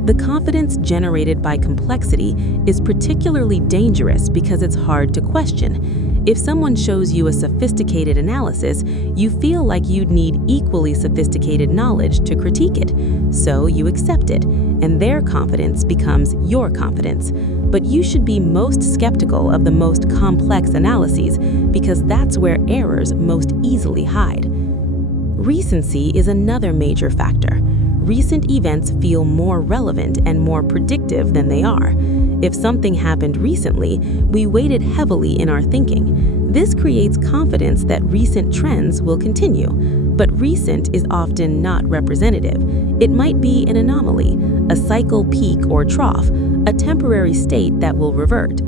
The confidence generated by complexity is particularly dangerous because it's hard to question. If someone shows you a sophisticated analysis, you feel like you'd need equally sophisticated knowledge to critique it. So you accept it, and their confidence becomes your confidence. But you should be most skeptical of the most complex analyses because that's where errors most easily hide. Recency is another major factor. Recent events feel more relevant and more predictive than they are. If something happened recently, we weighted heavily in our thinking. This creates confidence that recent trends will continue. But recent is often not representative. It might be an anomaly, a cycle peak or trough, a temporary state that will revert.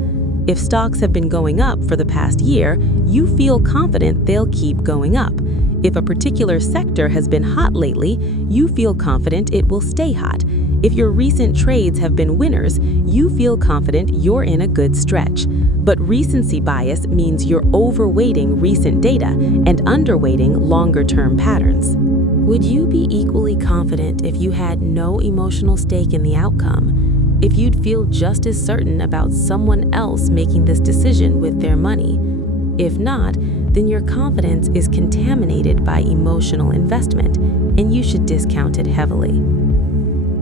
If stocks have been going up for the past year, you feel confident they'll keep going up. If a particular sector has been hot lately, you feel confident it will stay hot. If your recent trades have been winners, you feel confident you're in a good stretch. But recency bias means you're overweighting recent data and underweighting longer-term patterns. Would you be equally confident if you had no emotional stake in the outcome? If you'd feel just as certain about someone else making this decision with their money? If not, then your confidence is contaminated by emotional investment, and you should discount it heavily.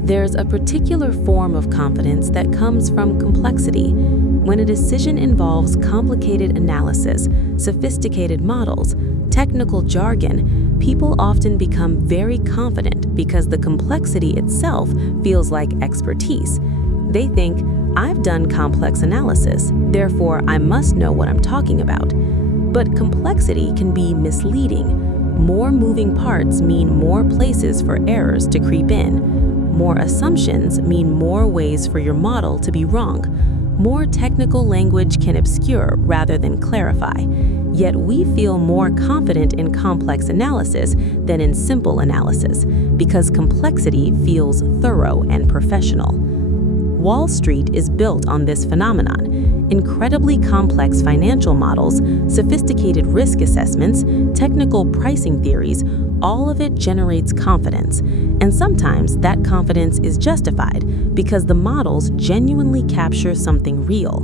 There's a particular form of confidence that comes from complexity. When a decision involves complicated analysis, sophisticated models, technical jargon, people often become very confident because the complexity itself feels like expertise. They think, I've done complex analysis, therefore I must know what I'm talking about. But complexity can be misleading. More moving parts mean more places for errors to creep in. More assumptions mean more ways for your model to be wrong. More technical language can obscure rather than clarify. Yet we feel more confident in complex analysis than in simple analysis because complexity feels thorough and professional. Wall Street is built on this phenomenon. Incredibly complex financial models, sophisticated risk assessments, technical pricing theories, all of it generates confidence. And sometimes that confidence is justified because the models genuinely capture something real.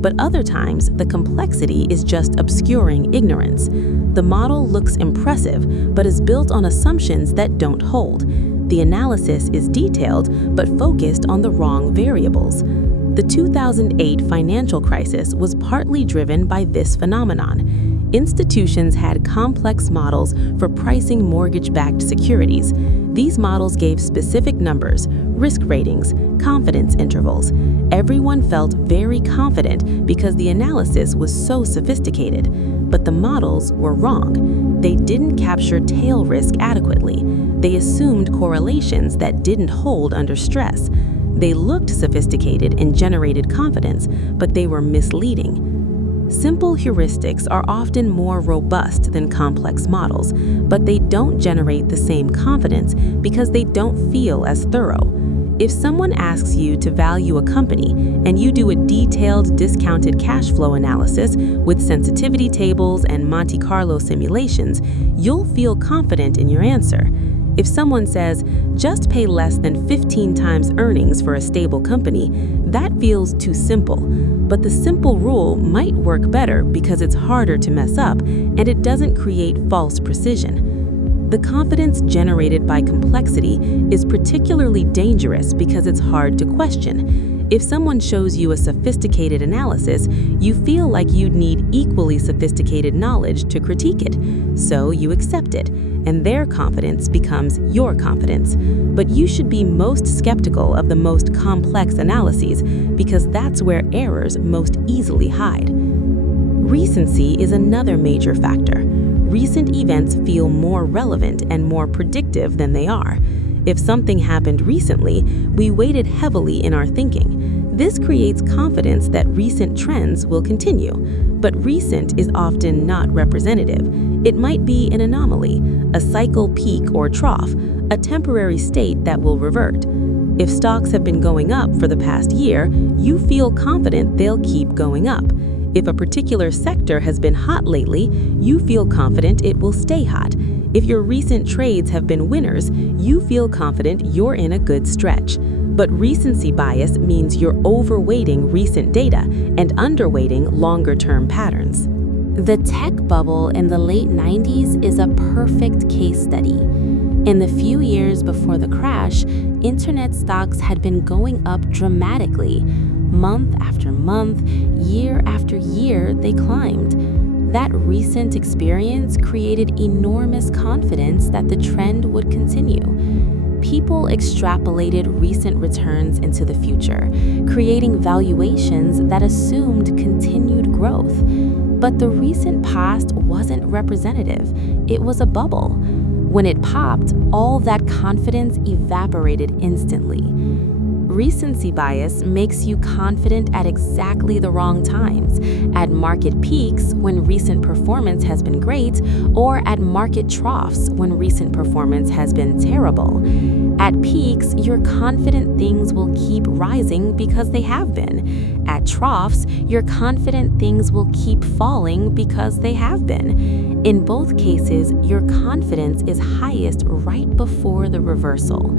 But other times, the complexity is just obscuring ignorance. The model looks impressive, but is built on assumptions that don't hold. The analysis is detailed, but focused on the wrong variables. The 2008 financial crisis was partly driven by this phenomenon. Institutions had complex models for pricing mortgage-backed securities. These models gave specific numbers, risk ratings, confidence intervals. Everyone felt very confident because the analysis was so sophisticated. But the models were wrong. They didn't capture tail risk adequately. They assumed correlations that didn't hold under stress. They looked sophisticated and generated confidence, but they were misleading. Simple heuristics are often more robust than complex models, but they don't generate the same confidence because they don't feel as thorough. If someone asks you to value a company and you do a detailed discounted cash flow analysis with sensitivity tables and Monte Carlo simulations, you'll feel confident in your answer. If someone says, just pay less than 15 times earnings for a stable company, that feels too simple. But the simple rule might work better because it's harder to mess up and it doesn't create false precision. The confidence generated by complexity is particularly dangerous because it's hard to question. If someone shows you a sophisticated analysis, you feel like you'd need equally sophisticated knowledge to critique it. So you accept it, and their confidence becomes your confidence. But you should be most skeptical of the most complex analyses because that's where errors most easily hide. Recency is another major factor. Recent events feel more relevant and more predictive than they are. If something happened recently, we weighted heavily in our thinking. This creates confidence that recent trends will continue, but recent is often not representative. It might be an anomaly, a cycle peak or trough, a temporary state that will revert. If stocks have been going up for the past year, you feel confident they'll keep going up. If a particular sector has been hot lately, you feel confident it will stay hot. If your recent trades have been winners, you feel confident you're in a good stretch. But recency bias means you're overweighting recent data and underweighting longer-term patterns. The tech bubble in the late 90s is a perfect case study. In the few years before the crash, internet stocks had been going up dramatically. Month after month, year after year, they climbed. That recent experience created enormous confidence that the trend would continue. People extrapolated recent returns into the future, creating valuations that assumed continued growth. But the recent past wasn't representative. It was a bubble. When it popped, all that confidence evaporated instantly. Recency bias makes you confident at exactly the wrong times, at market peaks when recent performance has been great, or at market troughs when recent performance has been terrible. At peaks, you're confident things will keep rising because they have been. At troughs, you're confident things will keep falling because they have been. In both cases, your confidence is highest right before the reversal.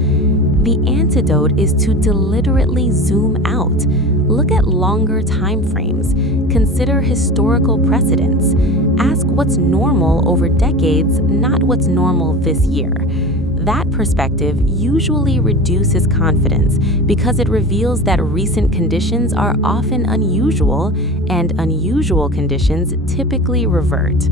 The antidote is to deliberately zoom out. Look at longer time frames. Consider historical precedents. Ask what's normal over decades, not what's normal this year. That perspective usually reduces confidence because it reveals that recent conditions are often unusual, and unusual conditions typically revert.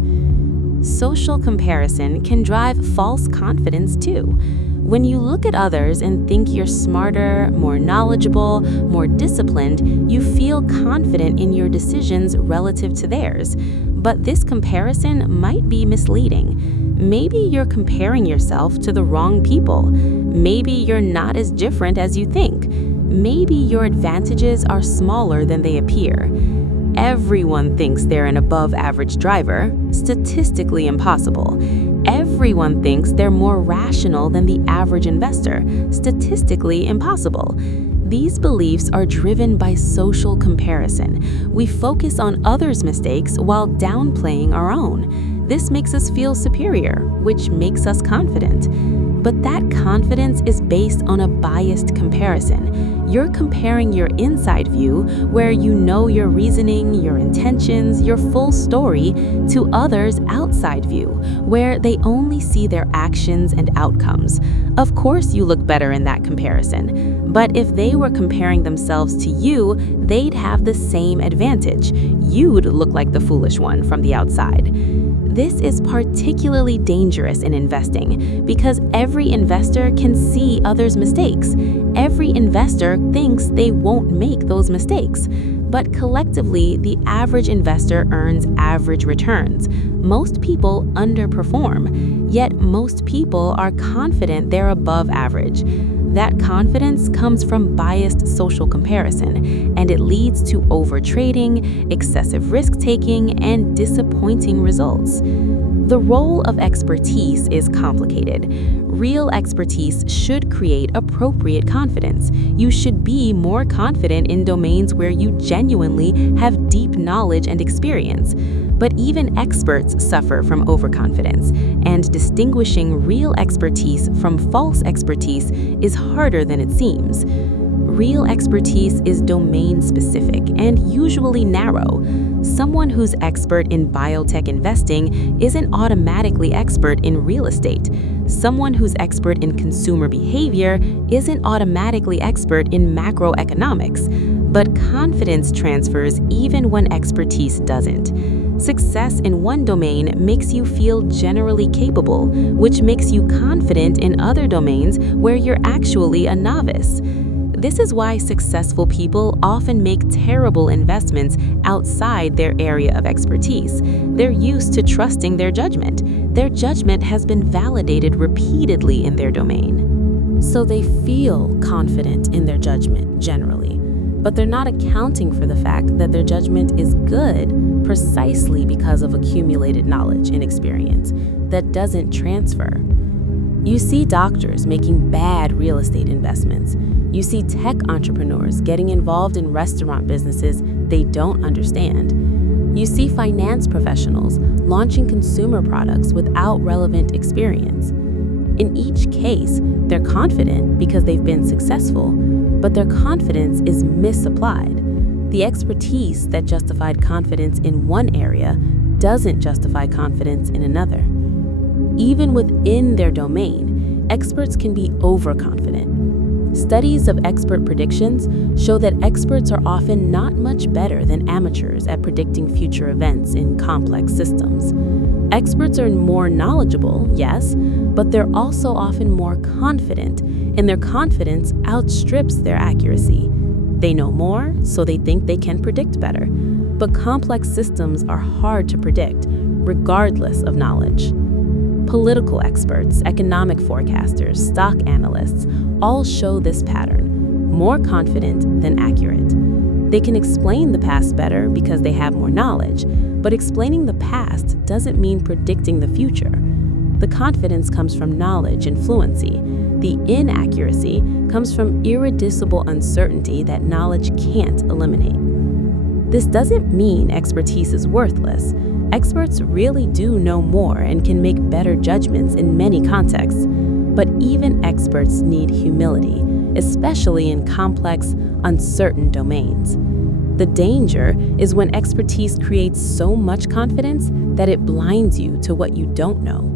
Social comparison can drive false confidence too. When you look at others and think you're smarter, more knowledgeable, more disciplined, you feel confident in your decisions relative to theirs. But this comparison might be misleading. Maybe you're comparing yourself to the wrong people. Maybe you're not as different as you think. Maybe your advantages are smaller than they appear. Everyone thinks they're an above-average driver, statistically impossible. Everyone thinks they're more rational than the average investor, statistically impossible. These beliefs are driven by social comparison. We focus on others' mistakes while downplaying our own. This makes us feel superior, which makes us confident. But that confidence is based on a biased comparison. You're comparing your inside view, where you know your reasoning, your intentions, your full story, to others' outside view, where they only see their actions and outcomes. Of course you look better in that comparison, but if they were comparing themselves to you, they'd have the same advantage. You'd look like the foolish one from the outside. This is particularly dangerous in investing because every investor can see others' mistakes. Every investor thinks they won't make those mistakes. But collectively, the average investor earns average returns. Most people underperform, yet most people are confident they're above average. That confidence comes from biased social comparison, and it leads to overtrading, excessive risk-taking, and disappointing results. The role of expertise is complicated. Real expertise should create appropriate confidence. You should be more confident in domains where you genuinely have deep knowledge and experience. But even experts suffer from overconfidence, and distinguishing real expertise from false expertise is harder than it seems. Real expertise is domain-specific and usually narrow. Someone who's expert in biotech investing isn't automatically expert in real estate. Someone who's expert in consumer behavior isn't automatically expert in macroeconomics. But confidence transfers even when expertise doesn't. Success in one domain makes you feel generally capable, which makes you confident in other domains where you're actually a novice. This is why successful people often make terrible investments outside their area of expertise. They're used to trusting their judgment. Their judgment has been validated repeatedly in their domain. So they feel confident in their judgment generally, but they're not accounting for the fact that their judgment is good precisely because of accumulated knowledge and experience that doesn't transfer. You see doctors making bad real estate investments. You see tech entrepreneurs getting involved in restaurant businesses they don't understand. You see finance professionals launching consumer products without relevant experience. In each case, they're confident because they've been successful, but their confidence is misapplied. The expertise that justified confidence in one area doesn't justify confidence in another. Even within their domain, experts can be overconfident. Studies of expert predictions show that experts are often not much better than amateurs at predicting future events in complex systems. Experts are more knowledgeable, yes, but they're also often more confident, and their confidence outstrips their accuracy. They know more, so they think they can predict better. But complex systems are hard to predict, regardless of knowledge. Political experts, economic forecasters, stock analysts all show this pattern, more confident than accurate. They can explain the past better because they have more knowledge, but explaining the past doesn't mean predicting the future. The confidence comes from knowledge and fluency. The inaccuracy comes from irreducible uncertainty that knowledge can't eliminate. This doesn't mean expertise is worthless. Experts really do know more and can make better judgments in many contexts. But even experts need humility, especially in complex, uncertain domains. The danger is when expertise creates so much confidence that it blinds you to what you don't know.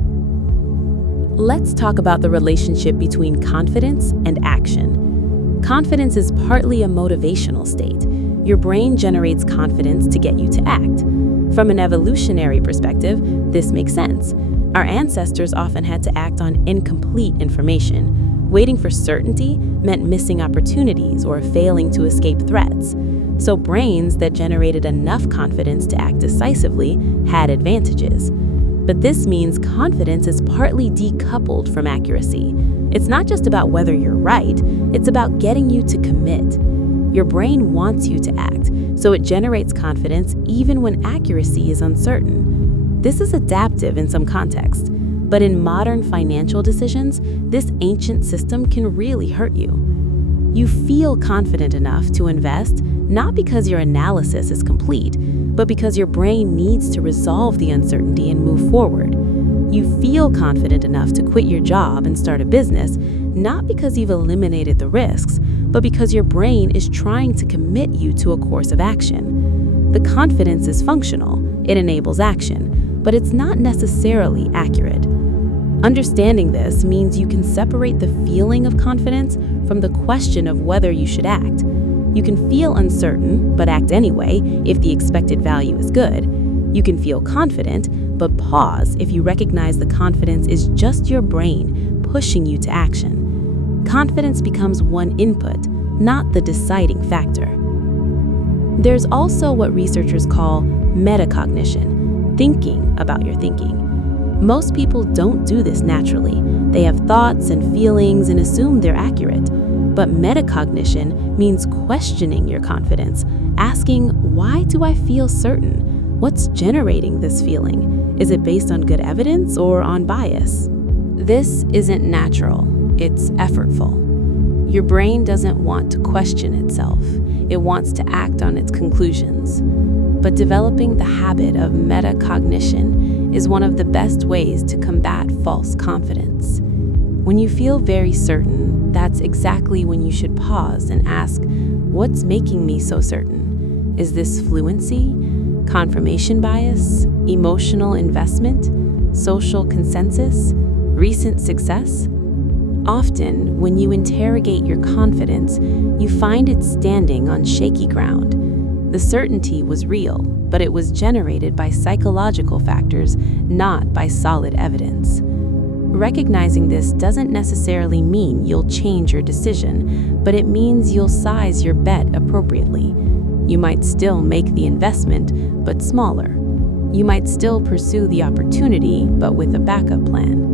Let's talk about the relationship between confidence and action. Confidence is partly a motivational state. Your brain generates confidence to get you to act. From an evolutionary perspective, this makes sense. Our ancestors often had to act on incomplete information. Waiting for certainty meant missing opportunities or failing to escape threats. So brains that generated enough confidence to act decisively had advantages. But this means confidence is partly decoupled from accuracy. It's not just about whether you're right, it's about getting you to commit. Your brain wants you to act, so it generates confidence even when accuracy is uncertain. This is adaptive in some contexts, but in modern financial decisions, this ancient system can really hurt you. You feel confident enough to invest not because your analysis is complete, but because your brain needs to resolve the uncertainty and move forward. You feel confident enough to quit your job and start a business, not because you've eliminated the risks, but because your brain is trying to commit you to a course of action. The confidence is functional, it enables action, but it's not necessarily accurate. Understanding this means you can separate the feeling of confidence from the question of whether you should act. You can feel uncertain, but act anyway if the expected value is good. You can feel confident, but pause if you recognize the confidence is just your brain pushing you to action. Confidence becomes one input, not the deciding factor. There's also what researchers call metacognition, thinking about your thinking. Most people don't do this naturally. They have thoughts and feelings and assume they're accurate. But metacognition means questioning your confidence, asking, why do I feel certain? What's generating this feeling? Is it based on good evidence or on bias? This isn't natural, it's effortful. Your brain doesn't want to question itself. It wants to act on its conclusions. But developing the habit of metacognition is one of the best ways to combat false confidence. When you feel very certain, that's exactly when you should pause and ask, what's making me so certain? Is this fluency, confirmation bias, emotional investment, social consensus, recent success? Often, when you interrogate your confidence, you find it standing on shaky ground. The certainty was real, but it was generated by psychological factors, not by solid evidence. Recognizing this doesn't necessarily mean you'll change your decision, but it means you'll size your bet appropriately. You might still make the investment, but smaller. You might still pursue the opportunity, but with a backup plan.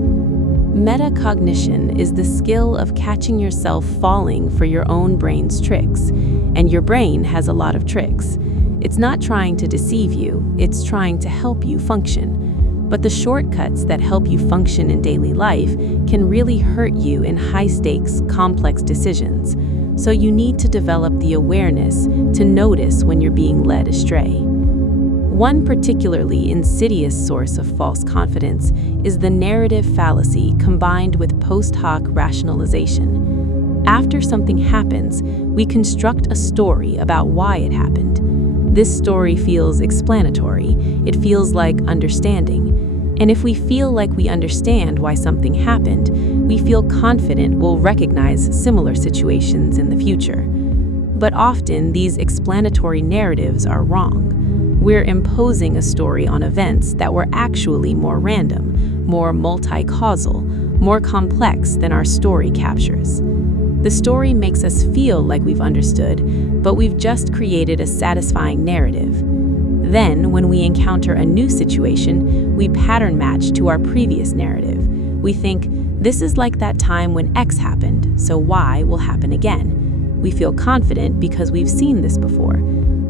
Metacognition is the skill of catching yourself falling for your own brain's tricks, and your brain has a lot of tricks. It's not trying to deceive you, it's trying to help you function. But the shortcuts that help you function in daily life can really hurt you in high-stakes, complex decisions. So you need to develop the awareness to notice when you're being led astray. One particularly insidious source of false confidence is the narrative fallacy combined with post hoc rationalization. After something happens, we construct a story about why it happened. This story feels explanatory. It feels like understanding. And if we feel like we understand why something happened, we feel confident we'll recognize similar situations in the future. But often, these explanatory narratives are wrong. We're imposing a story on events that were actually more random, more multi-causal, more complex than our story captures. The story makes us feel like we've understood, but we've just created a satisfying narrative. Then, when we encounter a new situation, we pattern match to our previous narrative. We think, this is like that time when X happened, so Y will happen again. We feel confident because we've seen this before.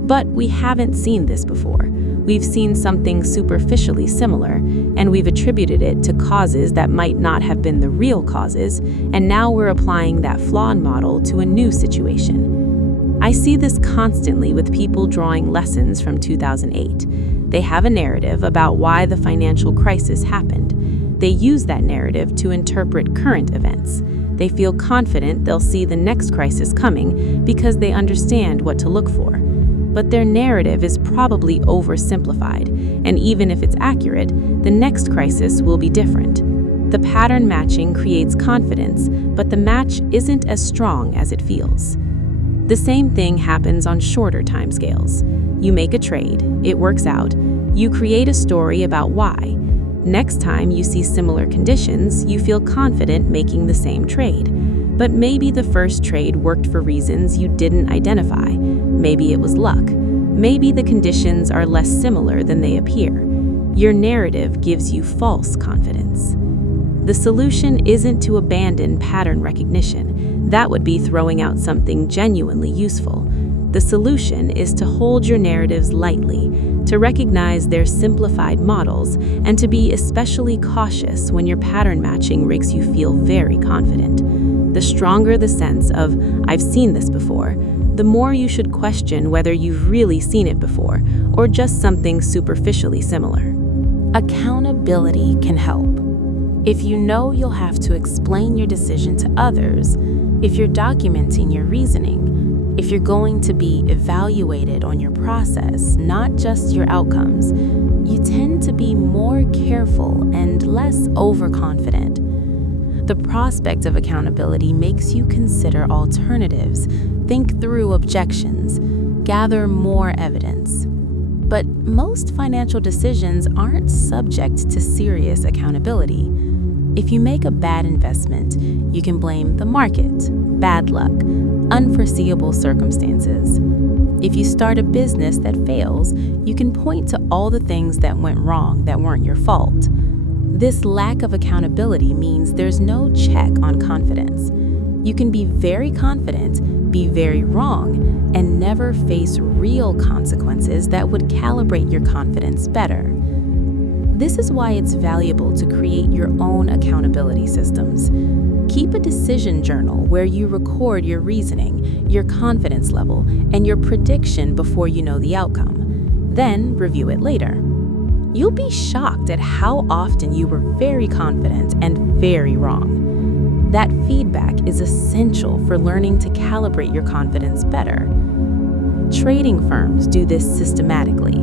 But we haven't seen this before. We've seen something superficially similar, and we've attributed it to causes that might not have been the real causes, and now we're applying that flawed model to a new situation. I see this constantly with people drawing lessons from 2008. They have a narrative about why the financial crisis happened. They use that narrative to interpret current events. They feel confident they'll see the next crisis coming because they understand what to look for. But their narrative is probably oversimplified, and even if it's accurate, the next crisis will be different. The pattern matching creates confidence, but the match isn't as strong as it feels. The same thing happens on shorter timescales. You make a trade, it works out, you create a story about why. Next time you see similar conditions, you feel confident making the same trade. But maybe the first trade worked for reasons you didn't identify. Maybe it was luck. Maybe the conditions are less similar than they appear. Your narrative gives you false confidence. The solution isn't to abandon pattern recognition. That would be throwing out something genuinely useful. The solution is to hold your narratives lightly, to recognize their simplified models, and to be especially cautious when your pattern matching makes you feel very confident. The stronger the sense of, I've seen this before, the more you should question whether you've really seen it before or just something superficially similar. Accountability can help. If you know you'll have to explain your decision to others, if you're documenting your reasoning, if you're going to be evaluated on your process, not just your outcomes, you tend to be more careful and less overconfident. The prospect of accountability makes you consider alternatives, think through objections, gather more evidence. But most financial decisions aren't subject to serious accountability. If you make a bad investment, you can blame the market, bad luck, unforeseeable circumstances. If you start a business that fails, you can point to all the things that went wrong that weren't your fault. This lack of accountability means there's no check on confidence. You can be very confident, be very wrong, and never face real consequences that would calibrate your confidence better. This is why it's valuable to create your own accountability systems. Keep a decision journal where you record your reasoning, your confidence level, and your prediction before you know the outcome. Then review it later. You'll be shocked at how often you were very confident and very wrong. That feedback is essential for learning to calibrate your confidence better. Trading firms do this systematically.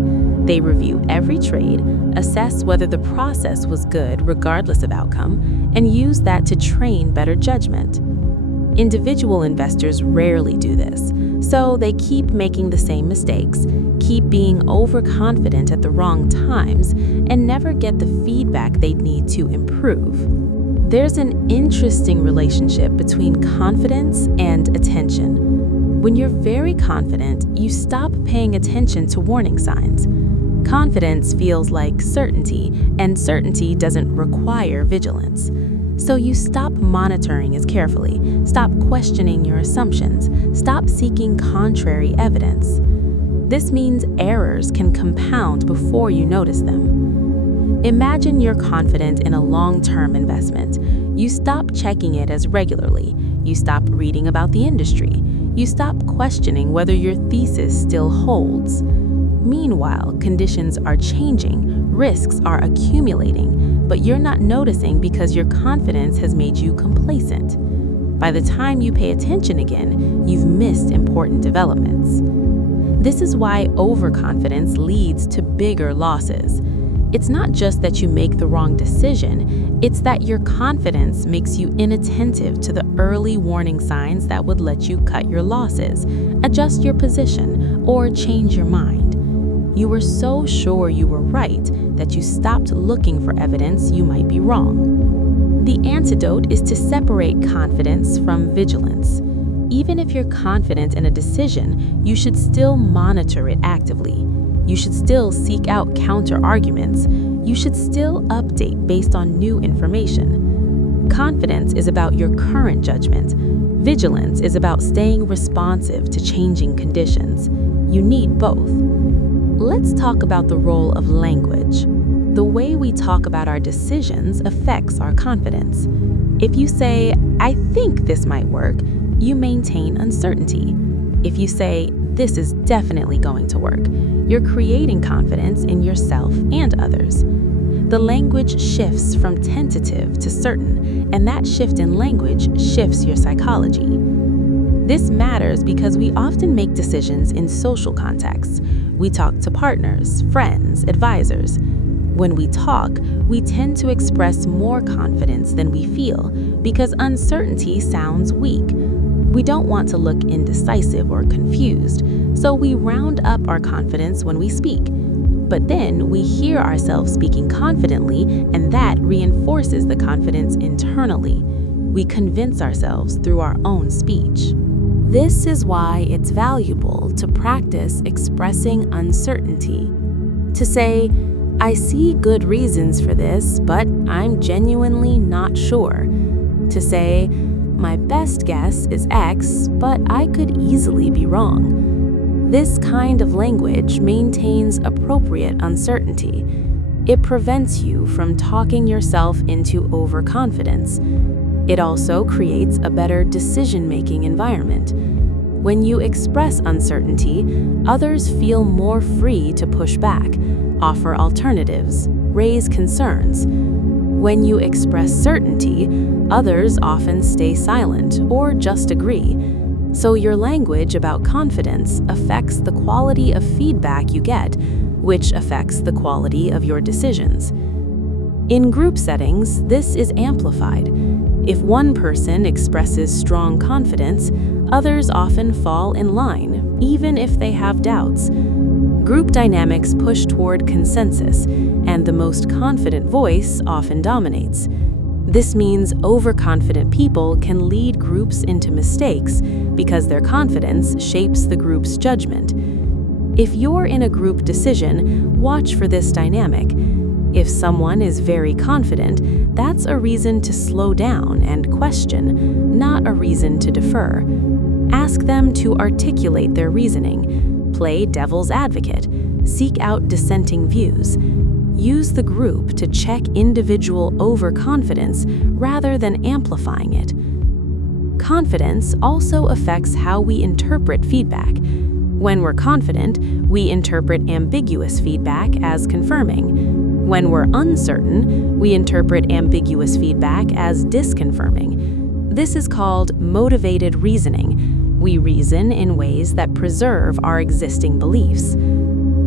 They review every trade, assess whether the process was good regardless of outcome, and use that to train better judgment. Individual investors rarely do this, so they keep making the same mistakes, keep being overconfident at the wrong times, and never get the feedback they need to improve. There's an interesting relationship between confidence and attention. When you're very confident, you stop paying attention to warning signs. Confidence feels like certainty, and certainty doesn't require vigilance. So you stop monitoring as carefully, stop questioning your assumptions, stop seeking contrary evidence. This means errors can compound before you notice them. Imagine you're confident in a long-term investment. You stop checking it as regularly. You stop reading about the industry. You stop questioning whether your thesis still holds. Meanwhile, conditions are changing, risks are accumulating, but you're not noticing because your confidence has made you complacent. By the time you pay attention again, you've missed important developments. This is why overconfidence leads to bigger losses. It's not just that you make the wrong decision, it's that your confidence makes you inattentive to the early warning signs that would let you cut your losses, adjust your position, or change your mind. You were so sure you were right that you stopped looking for evidence you might be wrong. The antidote is to separate confidence from vigilance. Even if you're confident in a decision, you should still monitor it actively. You should still seek out counter-arguments. You should still update based on new information. Confidence is about your current judgment. Vigilance is about staying responsive to changing conditions. You need both. Let's talk about the role of language. The way we talk about our decisions affects our confidence. If you say, "I think this might work," you maintain uncertainty. If you say, "This is definitely going to work," you're creating confidence in yourself and others. The language shifts from tentative to certain, and that shift in language shifts your psychology. This matters because we often make decisions in social contexts. We talk to partners, friends, advisors. When we talk, we tend to express more confidence than we feel because uncertainty sounds weak. We don't want to look indecisive or confused, so we round up our confidence when we speak. But then we hear ourselves speaking confidently, and that reinforces the confidence internally. We convince ourselves through our own speech. This is why it's valuable to practice expressing uncertainty. To say, "I see good reasons for this, but I'm genuinely not sure." To say, "My best guess is X, but I could easily be wrong." This kind of language maintains appropriate uncertainty. It prevents you from talking yourself into overconfidence. It also creates a better decision-making environment. When you express uncertainty, others feel more free to push back, offer alternatives, raise concerns. When you express certainty, others often stay silent or just agree. So your language about confidence affects the quality of feedback you get, which affects the quality of your decisions. In group settings, this is amplified. If one person expresses strong confidence, others often fall in line, even if they have doubts. Group dynamics push toward consensus, and the most confident voice often dominates. This means overconfident people can lead groups into mistakes because their confidence shapes the group's judgment. If you're in a group decision, watch for this dynamic. If someone is very confident, that's a reason to slow down and question, not a reason to defer. Ask them to articulate their reasoning. Play devil's advocate. Seek out dissenting views. Use the group to check individual overconfidence rather than amplifying it. Confidence also affects how we interpret feedback. When we're confident, we interpret ambiguous feedback as confirming. When we're uncertain, we interpret ambiguous feedback as disconfirming. This is called motivated reasoning. We reason in ways that preserve our existing beliefs.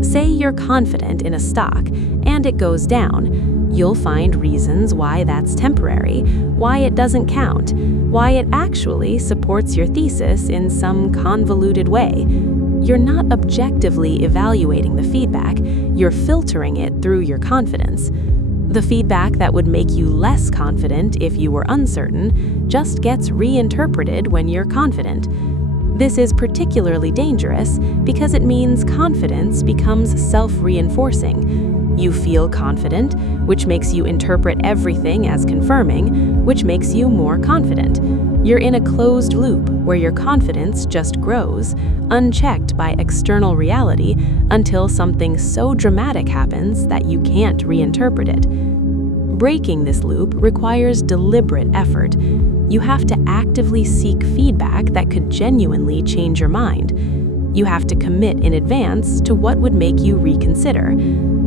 Say you're confident in a stock and it goes down. You'll find reasons why that's temporary, why it doesn't count, why it actually supports your thesis in some convoluted way. You're not objectively evaluating the feedback, you're filtering it through your confidence. The feedback that would make you less confident if you were uncertain just gets reinterpreted when you're confident. This is particularly dangerous because it means confidence becomes self-reinforcing. You feel confident, which makes you interpret everything as confirming, which makes you more confident. You're in a closed loop where your confidence just grows, unchecked by external reality, until something so dramatic happens that you can't reinterpret it. Breaking this loop requires deliberate effort. You have to actively seek feedback that could genuinely change your mind. You have to commit in advance to what would make you reconsider.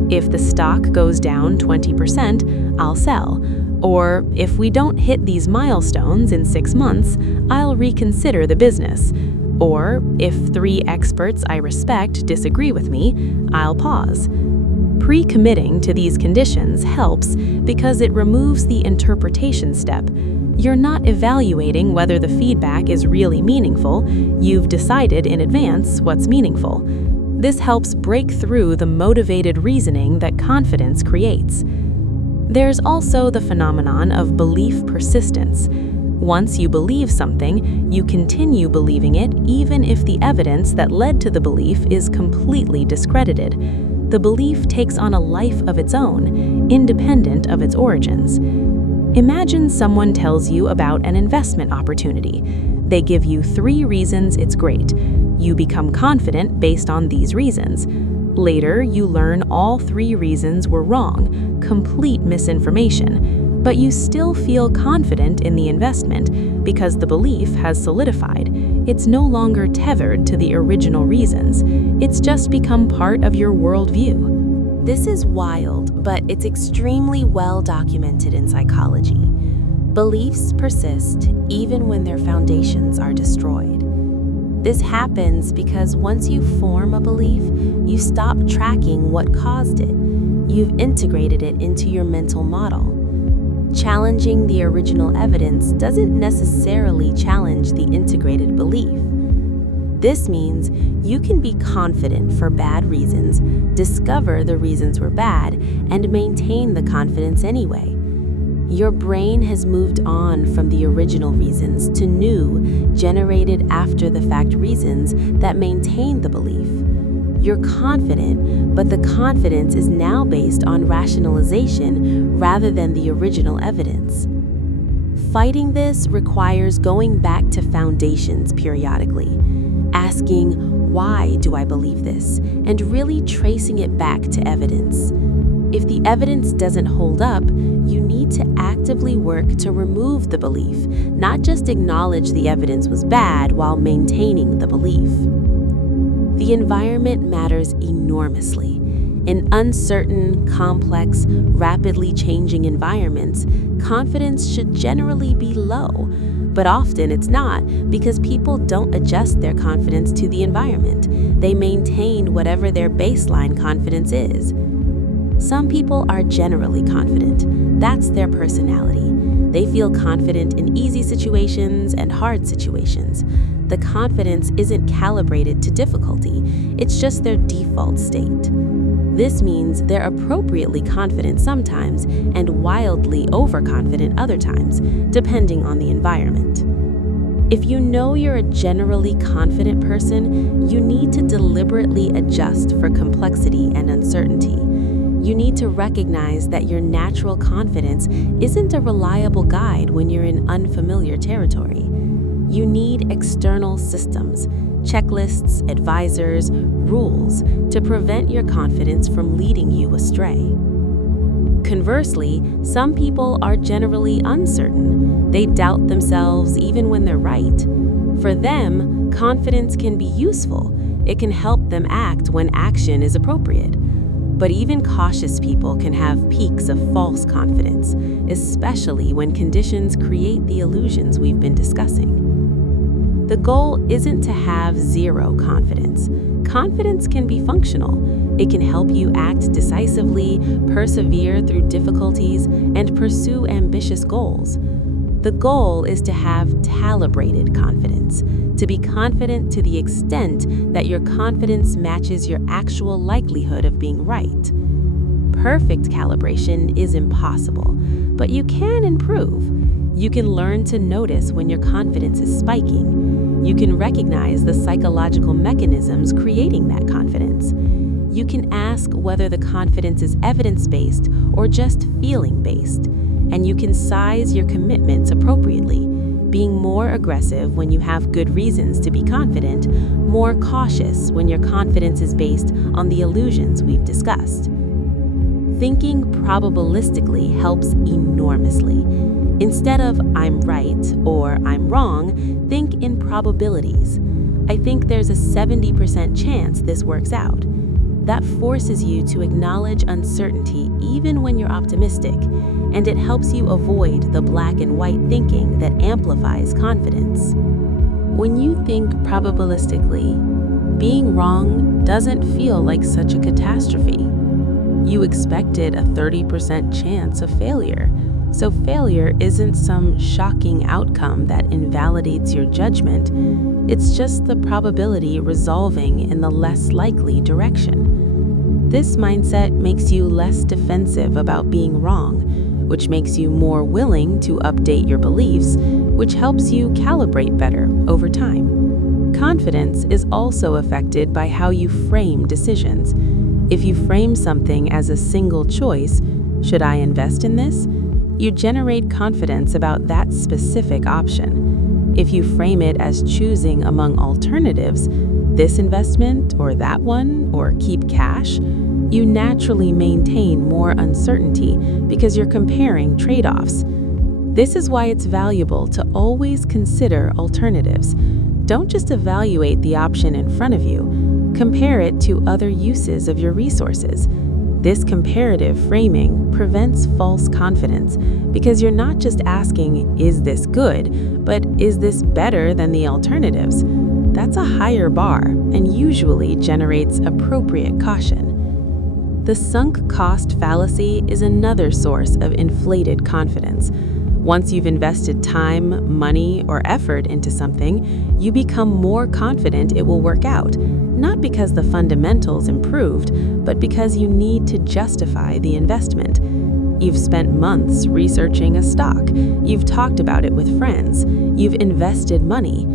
If the stock goes down 20%, I'll sell. Or if we don't hit these milestones in 6 months, I'll reconsider the business. Or if 3 experts I respect disagree with me, I'll pause. Pre-committing to these conditions helps because it removes the interpretation step. You're not evaluating whether the feedback is really meaningful, you've decided in advance what's meaningful. This helps break through the motivated reasoning that confidence creates. There's also the phenomenon of belief persistence. Once you believe something, you continue believing it even if the evidence that led to the belief is completely discredited. The belief takes on a life of its own, independent of its origins. Imagine someone tells you about an investment opportunity. They give you 3 reasons it's great. You become confident based on these reasons. Later, you learn all 3 reasons were wrong, complete misinformation, but you still feel confident in the investment because the belief has solidified. It's no longer tethered to the original reasons. It's just become part of your worldview. This is wild, but it's extremely well documented in psychology. Beliefs persist even when their foundations are destroyed. This happens because once you form a belief, you stop tracking what caused it. You've integrated it into your mental model. Challenging the original evidence doesn't necessarily challenge the integrated belief. This means you can be confident for bad reasons, discover the reasons were bad, and maintain the confidence anyway. Your brain has moved on from the original reasons to new, generated after-the-fact reasons that maintain the belief. You're confident, but the confidence is now based on rationalization rather than the original evidence. Fighting this requires going back to foundations periodically, asking, why do I believe this? And really tracing it back to evidence. If the evidence doesn't hold up, you need to actively work to remove the belief, not just acknowledge the evidence was bad while maintaining the belief. The environment matters enormously. In uncertain, complex, rapidly changing environments, confidence should generally be low. But often it's not because people don't adjust their confidence to the environment. They maintain whatever their baseline confidence is. Some people are generally confident. That's their personality. They feel confident in easy situations and hard situations. The confidence isn't calibrated to difficulty, it's just their default state. This means they're appropriately confident sometimes and wildly overconfident other times, depending on the environment. If you know you're a generally confident person, you need to deliberately adjust for complexity and uncertainty. You need to recognize that your natural confidence isn't a reliable guide when you're in unfamiliar territory. You need external systems, checklists, advisors, rules to prevent your confidence from leading you astray. Conversely, some people are generally uncertain. They doubt themselves even when they're right. For them, confidence can be useful. It can help them act when action is appropriate. But even cautious people can have peaks of false confidence, especially when conditions create the illusions we've been discussing. The goal isn't to have zero confidence. Confidence can be functional. It can help you act decisively, persevere through difficulties, and pursue ambitious goals. The goal is to have calibrated confidence, to be confident to the extent that your confidence matches your actual likelihood of being right. Perfect calibration is impossible, but you can improve. You can learn to notice when your confidence is spiking. You can recognize the psychological mechanisms creating that confidence. You can ask whether the confidence is evidence-based or just feeling-based. And you can size your commitments appropriately, being more aggressive when you have good reasons to be confident, more cautious when your confidence is based on the illusions we've discussed. Thinking probabilistically helps enormously. Instead of "I'm right" or "I'm wrong," think in probabilities. I think there's a 70% chance this works out. That forces you to acknowledge uncertainty even when you're optimistic, and it helps you avoid the black and white thinking that amplifies confidence. When you think probabilistically, being wrong doesn't feel like such a catastrophe. You expected a 30% chance of failure, so failure isn't some shocking outcome that invalidates your judgment. It's just the probability resolving in the less likely direction. This mindset makes you less defensive about being wrong, which makes you more willing to update your beliefs, which helps you calibrate better over time. Confidence is also affected by how you frame decisions. If you frame something as a single choice, should I invest in this? You generate confidence about that specific option. If you frame it as choosing among alternatives, this investment or that one, or keep cash, you naturally maintain more uncertainty because you're comparing trade-offs. This is why it's valuable to always consider alternatives. Don't just evaluate the option in front of you. Compare it to other uses of your resources. This comparative framing prevents false confidence because you're not just asking, "Is this good?" but "Is this better than the alternatives?" That's a higher bar and usually generates appropriate caution. The sunk cost fallacy is another source of inflated confidence. Once you've invested time, money, or effort into something, you become more confident it will work out, not because the fundamentals improved, but because you need to justify the investment. You've spent months researching a stock, you've talked about it with friends, you've invested money.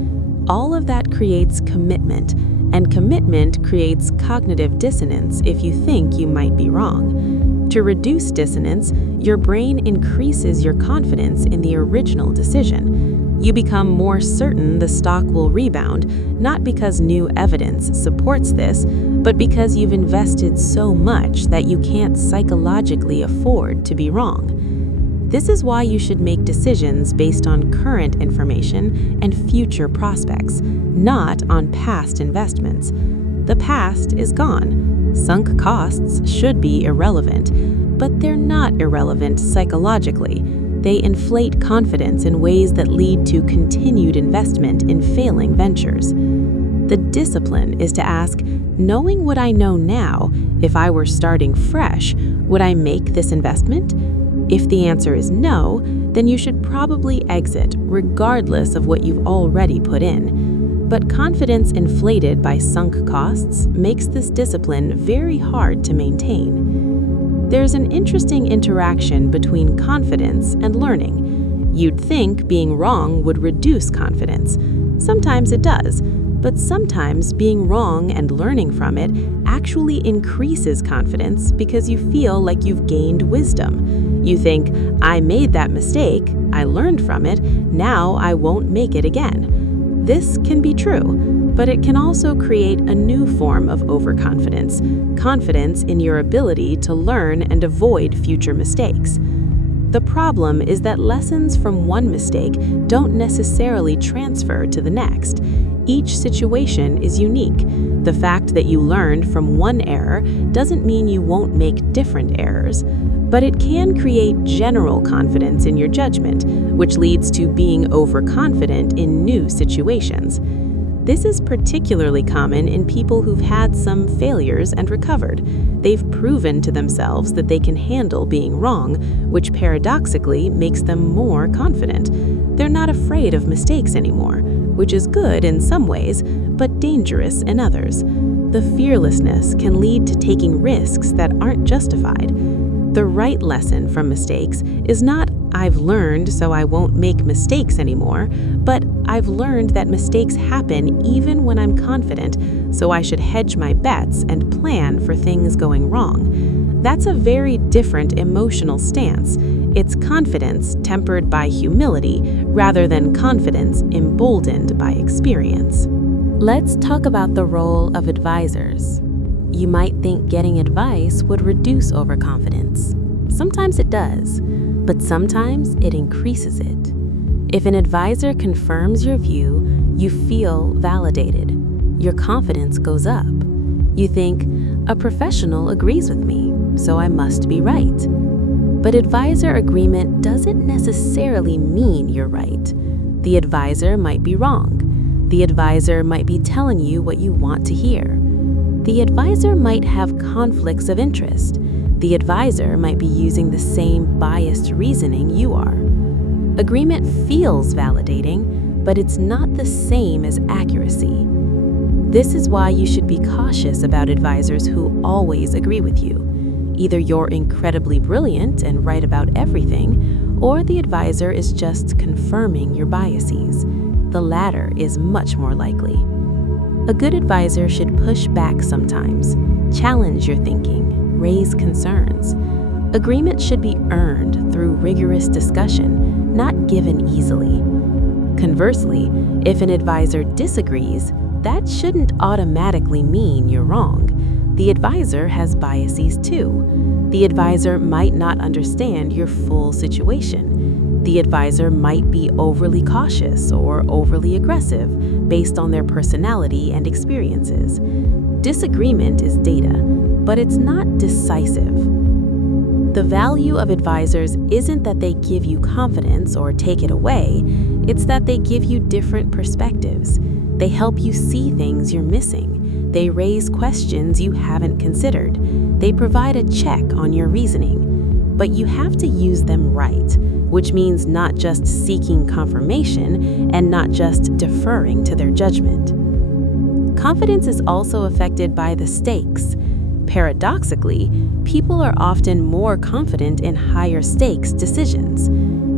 All of that creates commitment, and commitment creates cognitive dissonance if you think you might be wrong. To reduce dissonance, your brain increases your confidence in the original decision. You become more certain the stock will rebound, not because new evidence supports this, but because you've invested so much that you can't psychologically afford to be wrong. This is why you should make decisions based on current information and future prospects, not on past investments. The past is gone. Sunk costs should be irrelevant, but they're not irrelevant psychologically. they inflate confidence in ways that lead to continued investment in failing ventures. The discipline is to ask, knowing what I know now, if I were starting fresh, would I make this investment? If the answer is no, then you should probably exit regardless of what you've already put in. But confidence inflated by sunk costs makes this discipline very hard to maintain. There's an interesting interaction between confidence and learning. You'd think being wrong would reduce confidence. Sometimes it does, but sometimes being wrong and learning from it actually increases confidence because you feel like you've gained wisdom. You think, I made that mistake, I learned from it, now I won't make it again. This can be true, but it can also create a new form of overconfidence, confidence in your ability to learn and avoid future mistakes. The problem is that lessons from one mistake don't necessarily transfer to the next. Each situation is unique. The fact that you learned from one error doesn't mean you won't make different errors, but it can create general confidence in your judgment, which leads to being overconfident in new situations. This is particularly common in people who've had some failures and recovered. They've proven to themselves that they can handle being wrong, which paradoxically makes them more confident. They're not afraid of mistakes anymore, which is good in some ways, but dangerous in others. The fearlessness can lead to taking risks that aren't justified. The right lesson from mistakes is not, I've learned so I won't make mistakes anymore, but I've learned that mistakes happen even when I'm confident, so I should hedge my bets and plan for things going wrong. That's a very different emotional stance. It's confidence tempered by humility rather than confidence emboldened by experience. Let's talk about the role of advisors. You might think getting advice would reduce overconfidence. Sometimes it does, but sometimes it increases it. If an advisor confirms your view, you feel validated. Your confidence goes up. You think, a professional agrees with me, so I must be right. But advisor agreement doesn't necessarily mean you're right. The advisor might be wrong. The advisor might be telling you what you want to hear. The advisor might have conflicts of interest. The advisor might be using the same biased reasoning you are. Agreement feels validating, but it's not the same as accuracy. This is why you should be cautious about advisors who always agree with you. Either you're incredibly brilliant and right about everything, or the advisor is just confirming your biases. The latter is much more likely. A good advisor should push back sometimes, challenge your thinking, raise concerns. Agreement should be earned through rigorous discussion, not given easily. Conversely, if an advisor disagrees, that shouldn't automatically mean you're wrong. The advisor has biases too. The advisor might not understand your full situation. The advisor might be overly cautious or overly aggressive based on their personality and experiences. Disagreement is data, but it's not decisive. The value of advisors isn't that they give you confidence or take it away, it's that they give you different perspectives. They help you see things you're missing. They raise questions you haven't considered. They provide a check on your reasoning. But you have to use them right, which means not just seeking confirmation and not just deferring to their judgment. Confidence is also affected by the stakes. Paradoxically, people are often more confident in higher stakes decisions.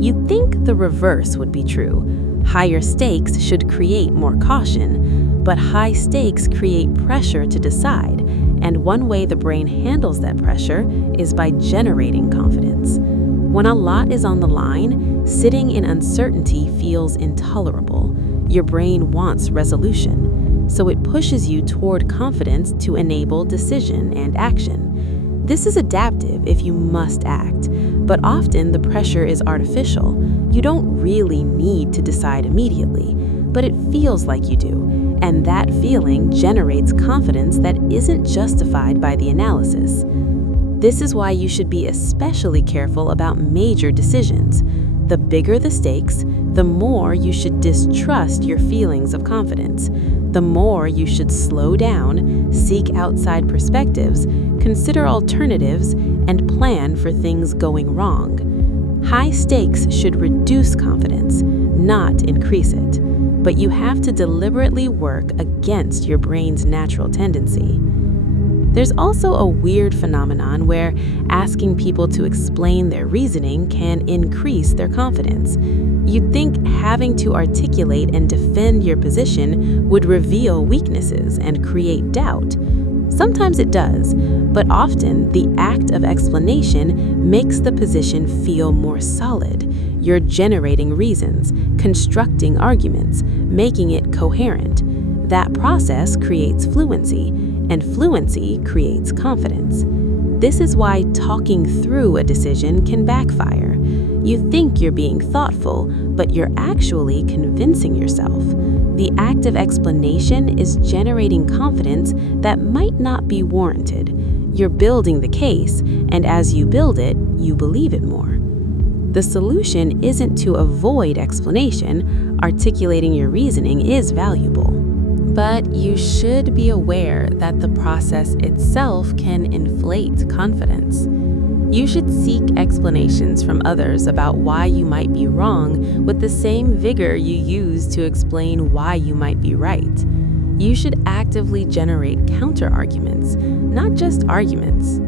You'd think the reverse would be true. Higher stakes should create more caution, but high stakes create pressure to decide, and one way the brain handles that pressure is by generating confidence. When a lot is on the line, sitting in uncertainty feels intolerable. Your brain wants resolution, so it pushes you toward confidence to enable decision and action. This is adaptive if you must act, but often the pressure is artificial. You don't really need to decide immediately, but it feels like you do, and that feeling generates confidence that isn't justified by the analysis. This is why you should be especially careful about major decisions. The bigger the stakes, the more you should distrust your feelings of confidence. The more you should slow down, seek outside perspectives, consider alternatives, and plan for things going wrong. High stakes should reduce confidence, not increase it. But you have to deliberately work against your brain's natural tendency. There's also a weird phenomenon where asking people to explain their reasoning can increase their confidence. You'd think having to articulate and defend your position would reveal weaknesses and create doubt. Sometimes it does, but often the act of explanation makes the position feel more solid. You're generating reasons, constructing arguments, making it coherent. That process creates fluency, and fluency creates confidence. This is why talking through a decision can backfire. You think you're being thoughtful, but you're actually convincing yourself. The act of explanation is generating confidence that might not be warranted. You're building the case, and as you build it, you believe it more. The solution isn't to avoid explanation. Articulating your reasoning is valuable. But you should be aware that the process itself can inflate confidence. You should seek explanations from others about why you might be wrong with the same vigor you use to explain why you might be right. You should actively generate counter-arguments, not just arguments.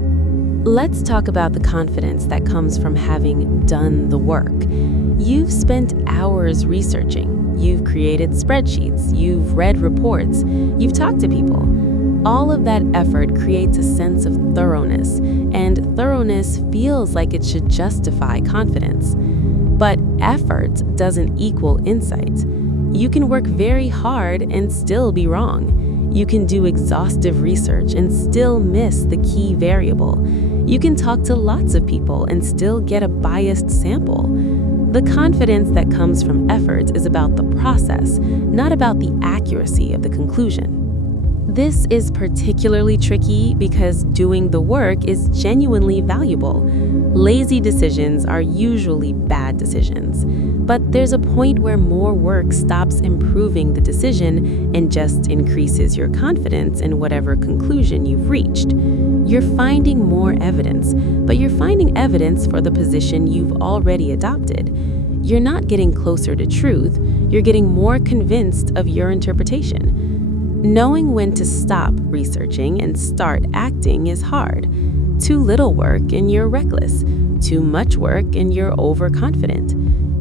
Let's talk about the confidence that comes from having done the work. You've spent hours researching. You've created spreadsheets, you've read reports, you've talked to people. All of that effort creates a sense of thoroughness, and thoroughness feels like it should justify confidence. But effort doesn't equal insight. You can work very hard and still be wrong. You can do exhaustive research and still miss the key variable. You can talk to lots of people and still get a biased sample. The confidence that comes from effort is about the process, not about the accuracy of the conclusion. This is particularly tricky because doing the work is genuinely valuable. Lazy decisions are usually bad decisions, but there's a point where more work stops improving the decision and just increases your confidence in whatever conclusion you've reached. You're finding more evidence, but you're finding evidence for the position you've already adopted. You're not getting closer to truth, you're getting more convinced of your interpretation. Knowing when to stop researching and start acting is hard. Too little work and you're reckless. Too much work and you're overconfident.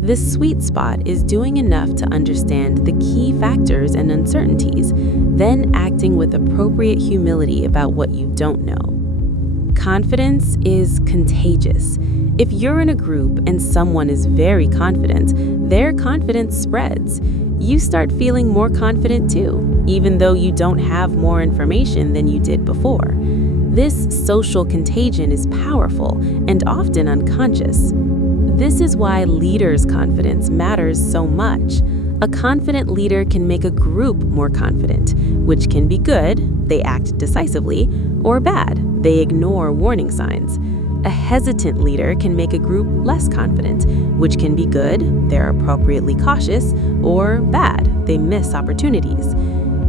The sweet spot is doing enough to understand the key factors and uncertainties, then acting with appropriate humility about what you don't know. Confidence is contagious. If you're in a group and someone is very confident, their confidence spreads. You start feeling more confident too, even though you don't have more information than you did before. This social contagion is powerful and often unconscious. This is why leaders' confidence matters so much. A confident leader can make a group more confident, which can be good, they act decisively, or bad, they ignore warning signs. A hesitant leader can make a group less confident, which can be good, they're appropriately cautious, or bad, they miss opportunities.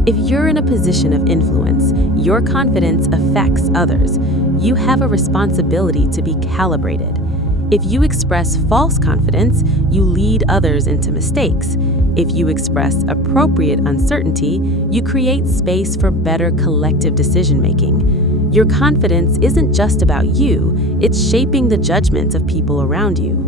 If you're in a position of influence, your confidence affects others. You have a responsibility to be calibrated. If you express false confidence, you lead others into mistakes. If you express appropriate uncertainty, you create space for better collective decision-making. Your confidence isn't just about you, it's shaping the judgment of people around you.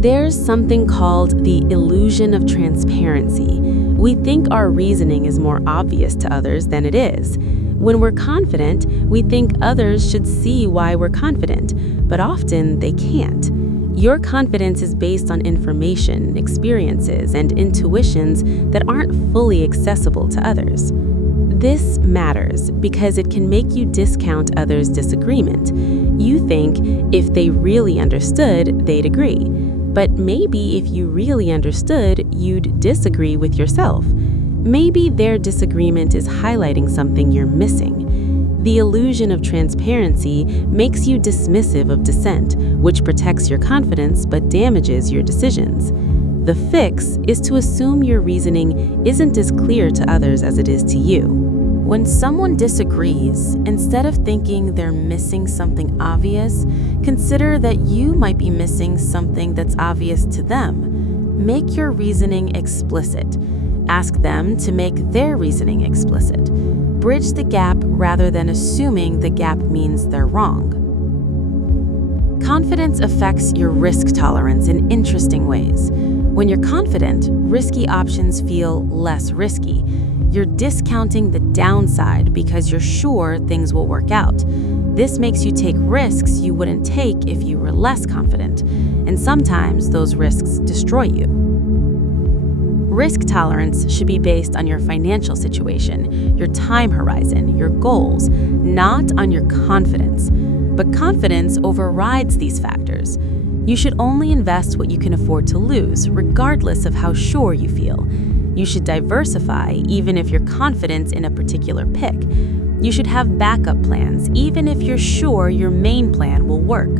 There's something called the illusion of transparency. We think our reasoning is more obvious to others than it is. When we're confident, we think others should see why we're confident, but often they can't. Your confidence is based on information, experiences, and intuitions that aren't fully accessible to others. This matters because it can make you discount others' disagreement. You think if they really understood, they'd agree. But maybe if you really understood, you'd disagree with yourself. Maybe their disagreement is highlighting something you're missing. The illusion of transparency makes you dismissive of dissent, which protects your confidence but damages your decisions. The fix is to assume your reasoning isn't as clear to others as it is to you. When someone disagrees, instead of thinking they're missing something obvious, consider that you might be missing something that's obvious to them. Make your reasoning explicit. Ask them to make their reasoning explicit. Bridge the gap rather than assuming the gap means they're wrong. Confidence affects your risk tolerance in interesting ways. When you're confident, risky options feel less risky. You're discounting the downside because you're sure things will work out. This makes you take risks you wouldn't take if you were less confident, and sometimes those risks destroy you. Risk tolerance should be based on your financial situation, your time horizon, your goals, not on your confidence. But confidence overrides these factors. You should only invest what you can afford to lose, regardless of how sure you feel. You should diversify, even if you're confident in a particular pick. You should have backup plans, even if you're sure your main plan will work.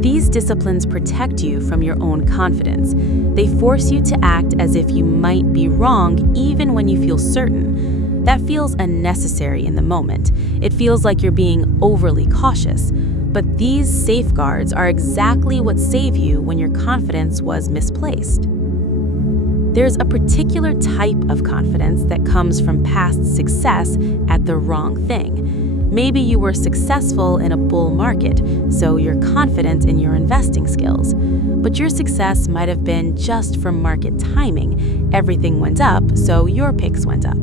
These disciplines protect you from your own confidence. They force you to act as if you might be wrong, even when you feel certain. That feels unnecessary in the moment. It feels like you're being overly cautious. But these safeguards are exactly what save you when your confidence was misplaced. There's a particular type of confidence that comes from past success at the wrong thing. Maybe you were successful in a bull market, so you're confident in your investing skills. But your success might have been just from market timing. Everything went up, so your picks went up.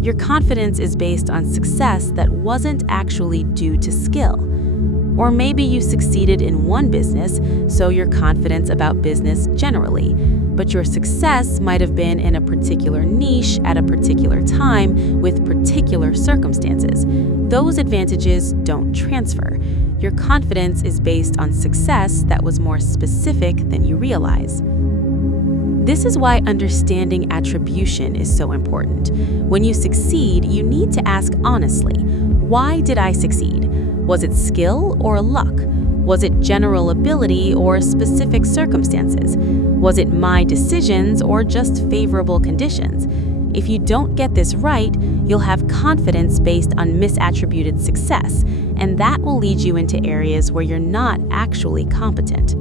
Your confidence is based on success that wasn't actually due to skill. Or maybe you succeeded in one business, so you're confident about business generally. But your success might have been in a particular niche at a particular time with particular circumstances. Those advantages don't transfer. Your confidence is based on success that was more specific than you realize. This is why understanding attribution is so important. When you succeed, you need to ask honestly, why did I succeed? Was it skill or luck? Was it general ability or specific circumstances? Was it my decisions or just favorable conditions? If you don't get this right, you'll have confidence based on misattributed success, and that will lead you into areas where you're not actually competent.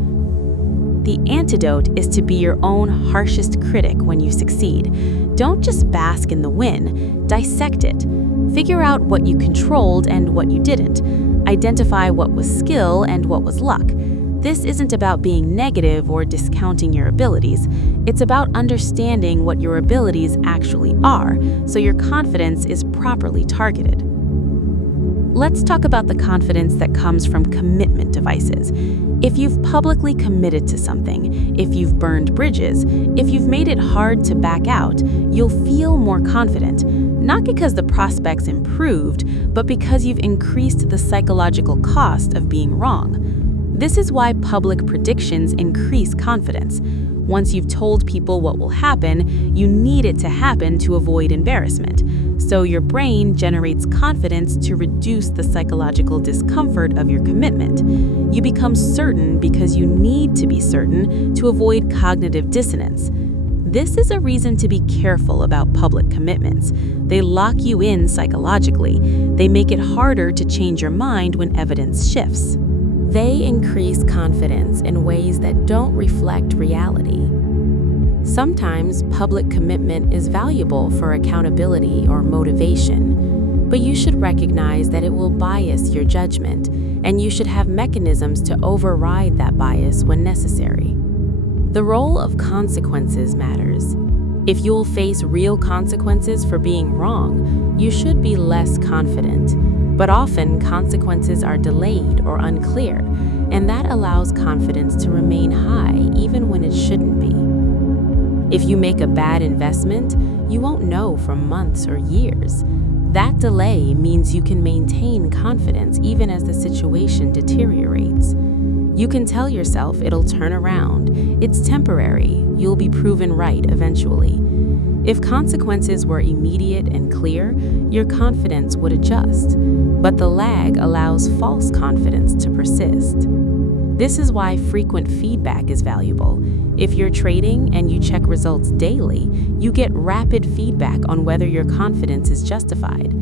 The antidote is to be your own harshest critic when you succeed. Don't just bask in the win, dissect it. Figure out what you controlled and what you didn't. Identify what was skill and what was luck. This isn't about being negative or discounting your abilities. It's about understanding what your abilities actually are, so your confidence is properly targeted. Let's talk about the confidence that comes from commitment devices. If you've publicly committed to something, if you've burned bridges, if you've made it hard to back out, you'll feel more confident. Not because the prospects improved, but because you've increased the psychological cost of being wrong. This is why public predictions increase confidence. Once you've told people what will happen, you need it to happen to avoid embarrassment. So your brain generates confidence to reduce the psychological discomfort of your commitment. You become certain because you need to be certain to avoid cognitive dissonance. This is a reason to be careful about public commitments. They lock you in psychologically. They make it harder to change your mind when evidence shifts. They increase confidence in ways that don't reflect reality. Sometimes public commitment is valuable for accountability or motivation, but you should recognize that it will bias your judgment, and you should have mechanisms to override that bias when necessary. The role of consequences matters. If you'll face real consequences for being wrong, you should be less confident. But often, consequences are delayed or unclear, and that allows confidence to remain high even when it shouldn't be. If you make a bad investment, you won't know for months or years. That delay means you can maintain confidence even as the situation deteriorates. You can tell yourself it'll turn around, it's temporary, you'll be proven right eventually. If consequences were immediate and clear, your confidence would adjust, but the lag allows false confidence to persist. This is why frequent feedback is valuable. If you're trading and you check results daily, you get rapid feedback on whether your confidence is justified.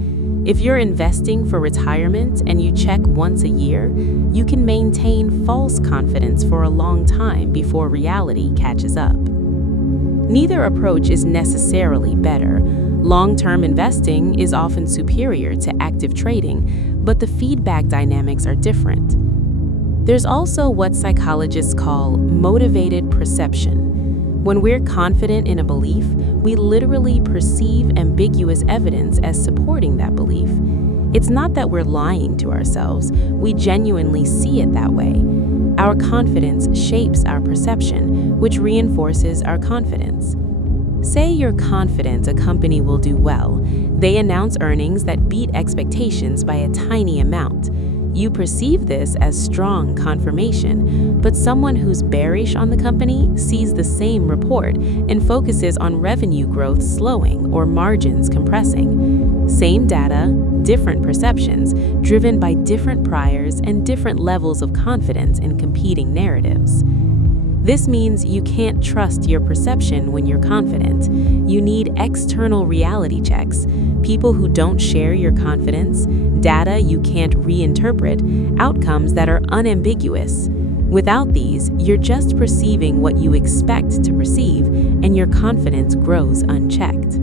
If you're investing for retirement and you check once a year, you can maintain false confidence for a long time before reality catches up. Neither approach is necessarily better. Long-term investing is often superior to active trading, but the feedback dynamics are different. There's also what psychologists call motivated perception. When we're confident in a belief, we literally perceive ambiguous evidence as supporting that belief. It's not that we're lying to ourselves, we genuinely see it that way. Our confidence shapes our perception, which reinforces our confidence. Say you're confident a company will do well. They announce earnings that beat expectations by a tiny amount. You perceive this as strong confirmation, but someone who's bearish on the company sees the same report and focuses on revenue growth slowing or margins compressing. Same data, different perceptions, driven by different priors and different levels of confidence in competing narratives. This means you can't trust your perception when you're confident. You need external reality checks, people who don't share your confidence, data you can't reinterpret, outcomes that are unambiguous. Without these, you're just perceiving what you expect to perceive, and your confidence grows unchecked.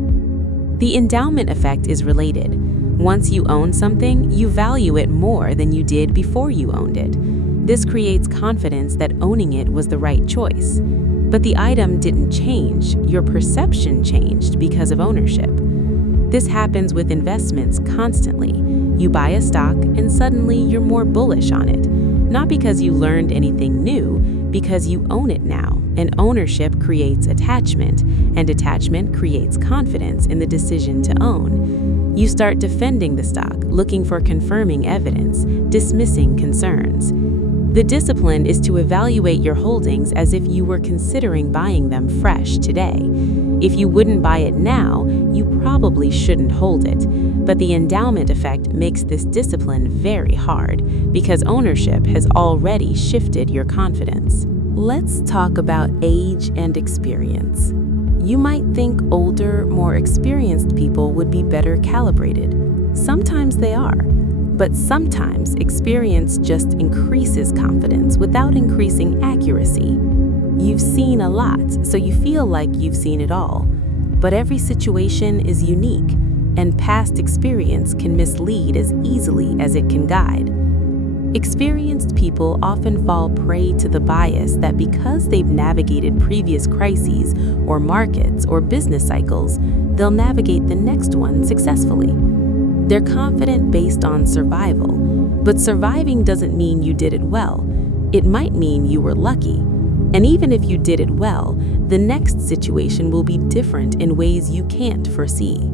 The endowment effect is related. Once you own something, you value it more than you did before you owned it. This creates confidence that owning it was the right choice. But the item didn't change, your perception changed because of ownership. This happens with investments constantly. You buy a stock and suddenly you're more bullish on it. Not because you learned anything new, because you own it now, and ownership creates attachment, and attachment creates confidence in the decision to own. You start defending the stock, looking for confirming evidence, dismissing concerns. The discipline is to evaluate your holdings as if you were considering buying them fresh today. If you wouldn't buy it now, you probably shouldn't hold it. But the endowment effect makes this discipline very hard because ownership has already shifted your confidence. Let's talk about age and experience. You might think older, more experienced people would be better calibrated. Sometimes they are. But sometimes experience just increases confidence without increasing accuracy. You've seen a lot, so you feel like you've seen it all. But every situation is unique, and past experience can mislead as easily as it can guide. Experienced people often fall prey to the bias that because they've navigated previous crises or markets or business cycles, they'll navigate the next one successfully. They're confident based on survival, but surviving doesn't mean you did it well. It might mean you were lucky. And even if you did it well, the next situation will be different in ways you can't foresee.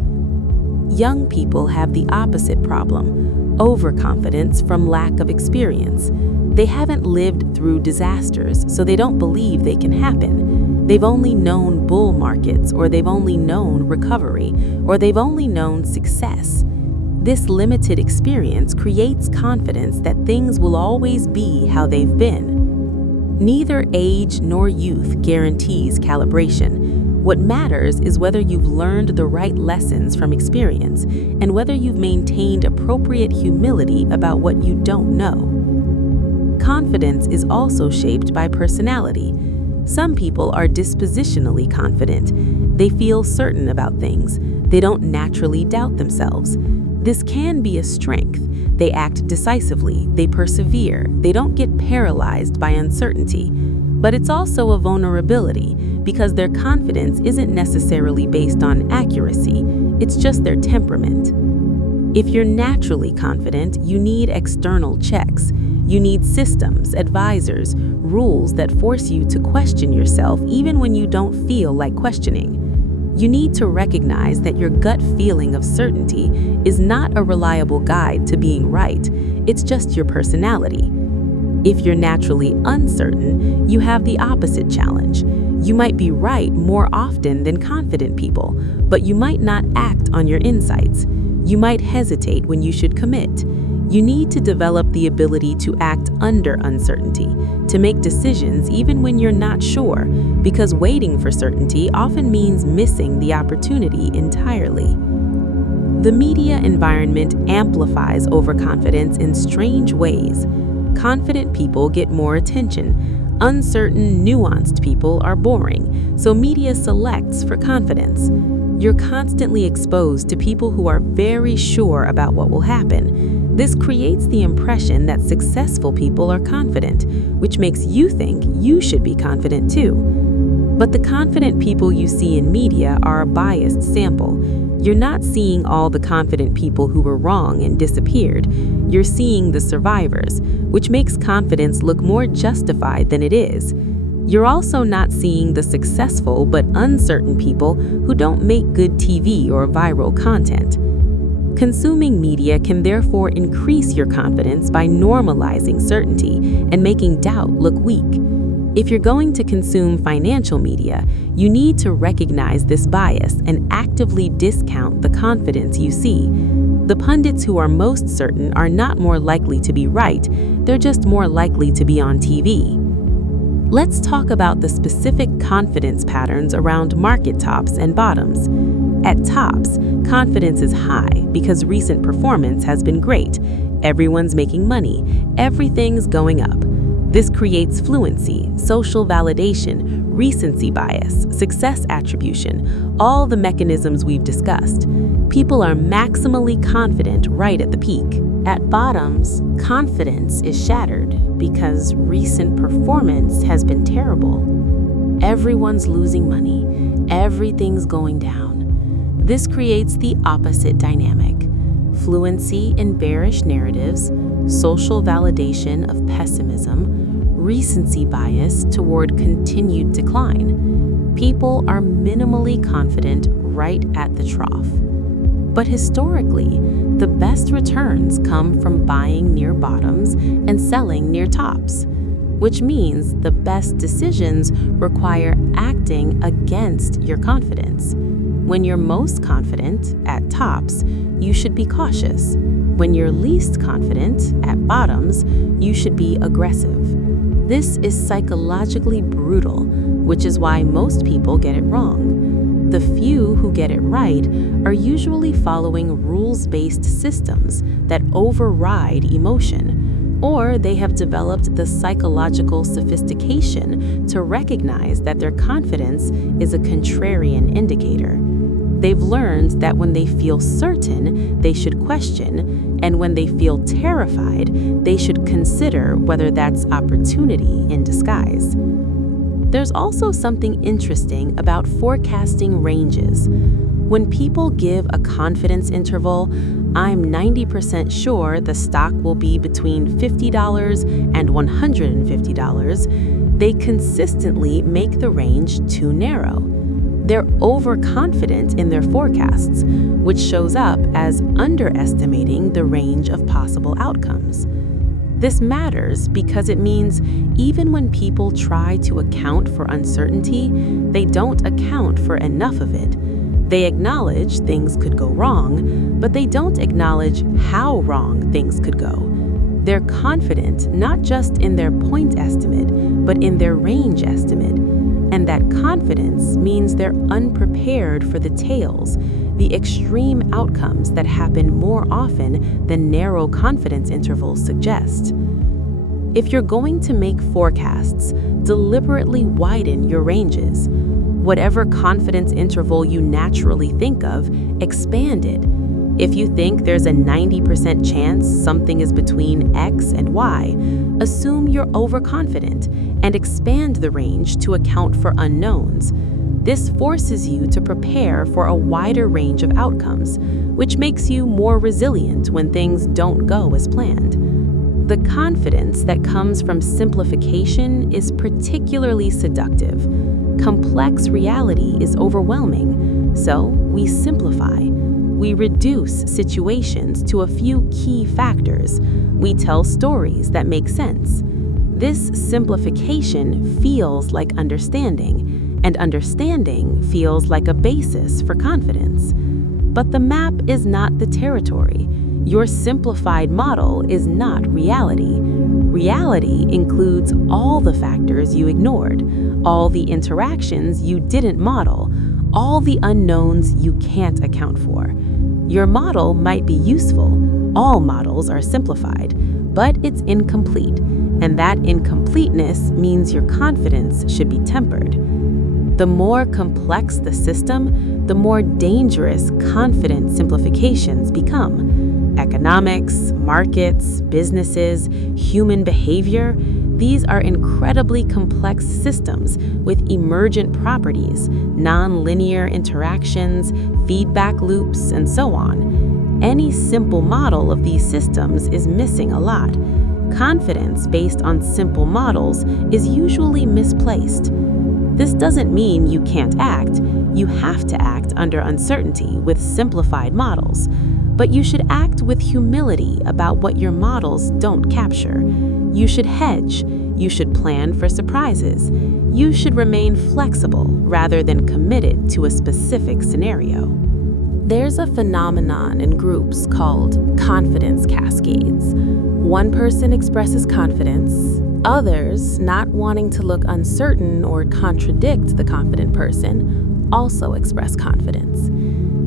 Young people have the opposite problem, overconfidence from lack of experience. They haven't lived through disasters, so they don't believe they can happen. They've only known bull markets, or they've only known recovery, or they've only known success. This limited experience creates confidence that things will always be how they've been. Neither age nor youth guarantees calibration. What matters is whether you've learned the right lessons from experience and whether you've maintained appropriate humility about what you don't know. Confidence is also shaped by personality. Some people are dispositionally confident. They feel certain about things. They don't naturally doubt themselves. This can be a strength. They act decisively, they persevere, they don't get paralyzed by uncertainty. But it's also a vulnerability because their confidence isn't necessarily based on accuracy, it's just their temperament. If you're naturally confident, you need external checks. You need systems, advisors, rules that force you to question yourself even when you don't feel like questioning. You need to recognize that your gut feeling of certainty is not a reliable guide to being right, it's just your personality. If you're naturally uncertain, you have the opposite challenge. You might be right more often than confident people, but you might not act on your insights. You might hesitate when you should commit. You need to develop the ability to act under uncertainty, to make decisions even when you're not sure, because waiting for certainty often means missing the opportunity entirely. The media environment amplifies overconfidence in strange ways. Confident people get more attention. Uncertain, nuanced people are boring, so media selects for confidence. You're constantly exposed to people who are very sure about what will happen. This creates the impression that successful people are confident, which makes you think you should be confident too. But the confident people you see in media are a biased sample. You're not seeing all the confident people who were wrong and disappeared. You're seeing the survivors, which makes confidence look more justified than it is. You're also not seeing the successful but uncertain people who don't make good TV or viral content. Consuming media can therefore increase your confidence by normalizing certainty and making doubt look weak. If you're going to consume financial media, you need to recognize this bias and actively discount the confidence you see. The pundits who are most certain are not more likely to be right, they're just more likely to be on TV. Let's talk about the specific confidence patterns around market tops and bottoms. At tops, confidence is high because recent performance has been great. Everyone's making money. Everything's going up. This creates fluency, social validation, recency bias, success attribution, all the mechanisms we've discussed. People are maximally confident right at the peak. At bottoms, confidence is shattered because recent performance has been terrible. Everyone's losing money. Everything's going down. This creates the opposite dynamic: fluency in bearish narratives, social validation of pessimism, recency bias toward continued decline. People are minimally confident right at the trough. But historically, the best returns come from buying near bottoms and selling near tops, which means the best decisions require acting against your confidence. When you're most confident at tops, you should be cautious. When you're least confident at bottoms, you should be aggressive. This is psychologically brutal, which is why most people get it wrong. The few who get it right are usually following rules-based systems that override emotion, or they have developed the psychological sophistication to recognize that their confidence is a contrarian indicator. They've learned that when they feel certain, they should question, and when they feel terrified, they should consider whether that's opportunity in disguise. There's also something interesting about forecasting ranges. When people give a confidence interval, I'm 90% sure the stock will be between $50 and $150, they consistently make the range too narrow. They're overconfident in their forecasts, which shows up as underestimating the range of possible outcomes. This matters because it means even when people try to account for uncertainty, they don't account for enough of it. They acknowledge things could go wrong, but they don't acknowledge how wrong things could go. They're confident not just in their point estimate, but in their range estimate. And that confidence means they're unprepared for the tails, the extreme outcomes that happen more often than narrow confidence intervals suggest. If you're going to make forecasts, deliberately widen your ranges. Whatever confidence interval you naturally think of, expand it. If you think there's a 90% chance something is between X and Y, assume you're overconfident and expand the range to account for unknowns. This forces you to prepare for a wider range of outcomes, which makes you more resilient when things don't go as planned. The confidence that comes from simplification is particularly seductive. Complex reality is overwhelming, so we simplify. We reduce situations to a few key factors. We tell stories that make sense. This simplification feels like understanding, and understanding feels like a basis for confidence. But the map is not the territory. Your simplified model is not reality. Reality includes all the factors you ignored, all the interactions you didn't model, all the unknowns you can't account for. Your model might be useful. All models are simplified, but it's incomplete, and that incompleteness means your confidence should be tempered. The more complex the system, the more dangerous confident simplifications become. Economics, markets, businesses, human behavior, these are incredibly complex systems with emergent properties, non-linear interactions, feedback loops, and so on. Any simple model of these systems is missing a lot. Confidence based on simple models is usually misplaced. This doesn't mean you can't act. You have to act under uncertainty with simplified models. But you should act with humility about what your models don't capture. You should hedge. You should plan for surprises. You should remain flexible rather than committed to a specific scenario. There's a phenomenon in groups called confidence cascades. One person expresses confidence, others, not wanting to look uncertain or contradict the confident person, also express confidence.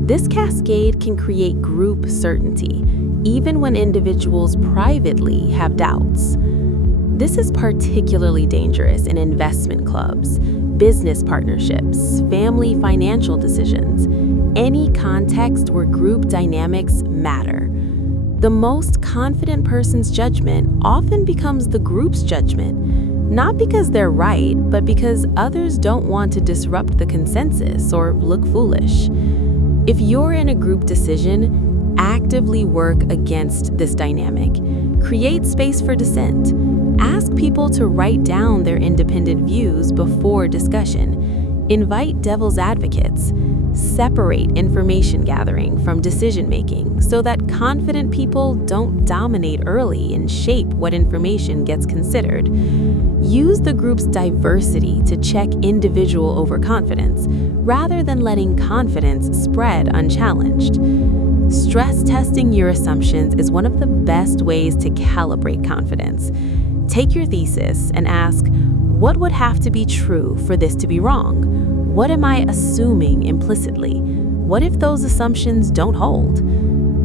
This cascade can create group certainty, even when individuals privately have doubts. This is particularly dangerous in investment clubs, business partnerships, family financial decisions, any context where group dynamics matter. The most confident person's judgment often becomes the group's judgment, not because they're right, but because others don't want to disrupt the consensus or look foolish. If you're in a group decision, actively work against this dynamic. Create space for dissent. Ask people to write down their independent views before discussion. Invite devil's advocates. Separate information gathering from decision making so that confident people don't dominate early and shape what information gets considered. Use the group's diversity to check individual overconfidence rather than letting confidence spread unchallenged. Stress testing your assumptions is one of the best ways to calibrate confidence. Take your thesis and ask, what would have to be true for this to be wrong? What am I assuming implicitly? What if those assumptions don't hold?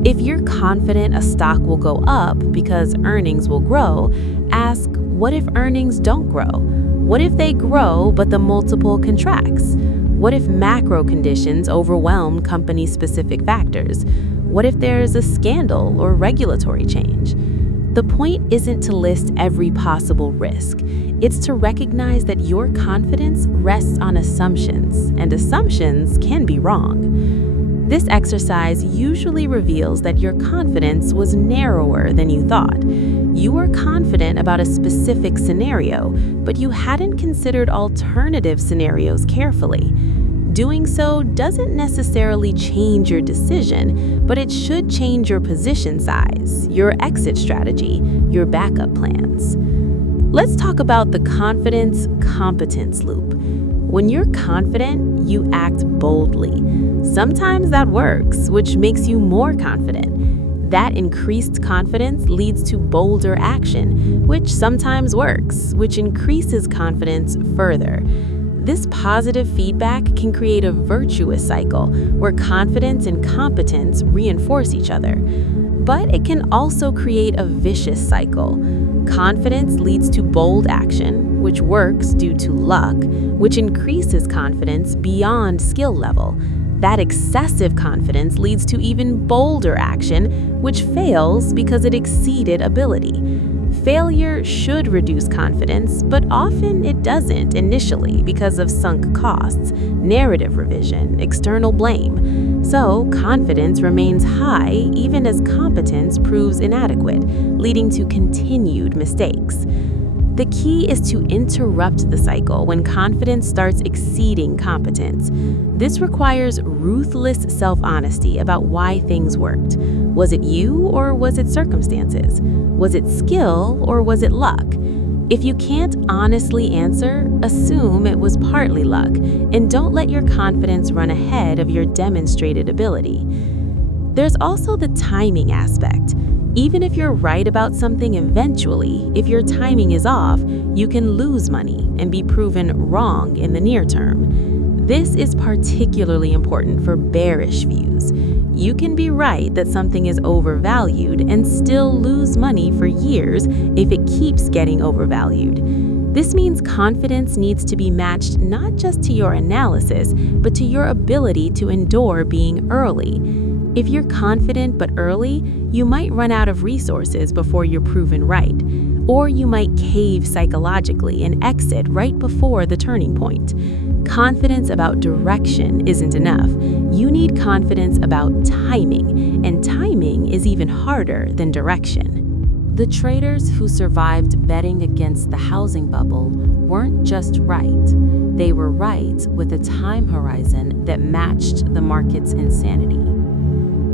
If you're confident a stock will go up because earnings will grow, ask, what if earnings don't grow? What if they grow but the multiple contracts? What if macro conditions overwhelm company-specific factors? What if there's a scandal or regulatory change? The point isn't to list every possible risk. It's to recognize that your confidence rests on assumptions, and assumptions can be wrong. This exercise usually reveals that your confidence was narrower than you thought. You were confident about a specific scenario, but you hadn't considered alternative scenarios carefully. Doing so doesn't necessarily change your decision, but it should change your position size, your exit strategy, your backup plans. Let's talk about the confidence-competence loop. When you're confident, you act boldly. Sometimes that works, which makes you more confident. That increased confidence leads to bolder action, which sometimes works, which increases confidence further. This positive feedback can create a virtuous cycle where confidence and competence reinforce each other. But it can also create a vicious cycle. Confidence leads to bold action, which works due to luck, which increases confidence beyond skill level. That excessive confidence leads to even bolder action, which fails because it exceeded ability. Failure should reduce confidence, but often it doesn't initially because of sunk costs, narrative revision, external blame. So, confidence remains high even as competence proves inadequate, leading to continued mistakes. The key is to interrupt the cycle when confidence starts exceeding competence. This requires ruthless self-honesty about why things worked. Was it you or was it circumstances? Was it skill or was it luck? If you can't honestly answer, assume it was partly luck, and don't let your confidence run ahead of your demonstrated ability. There's also the timing aspect. Even if you're right about something eventually, if your timing is off, you can lose money and be proven wrong in the near term. This is particularly important for bearish views. You can be right that something is overvalued and still lose money for years if it keeps getting overvalued. This means confidence needs to be matched not just to your analysis, but to your ability to endure being early. If you're confident but early, you might run out of resources before you're proven right, or you might cave psychologically and exit right before the turning point. Confidence about direction isn't enough. You need confidence about timing, and timing is even harder than direction. The traders who survived betting against the housing bubble weren't just right. They were right with a time horizon that matched the market's insanity.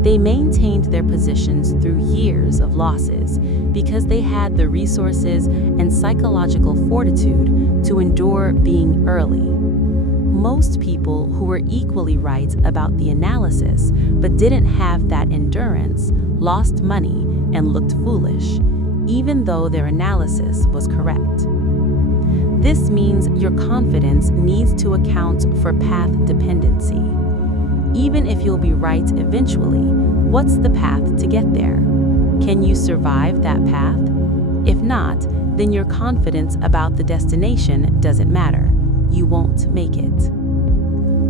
They maintained their positions through years of losses because they had the resources and psychological fortitude to endure being early. Most people who were equally right about the analysis but didn't have that endurance lost money and looked foolish, even though their analysis was correct. This means your confidence needs to account for path dependency. Even if you'll be right eventually, what's the path to get there? Can you survive that path? If not, then your confidence about the destination doesn't matter. You won't make it.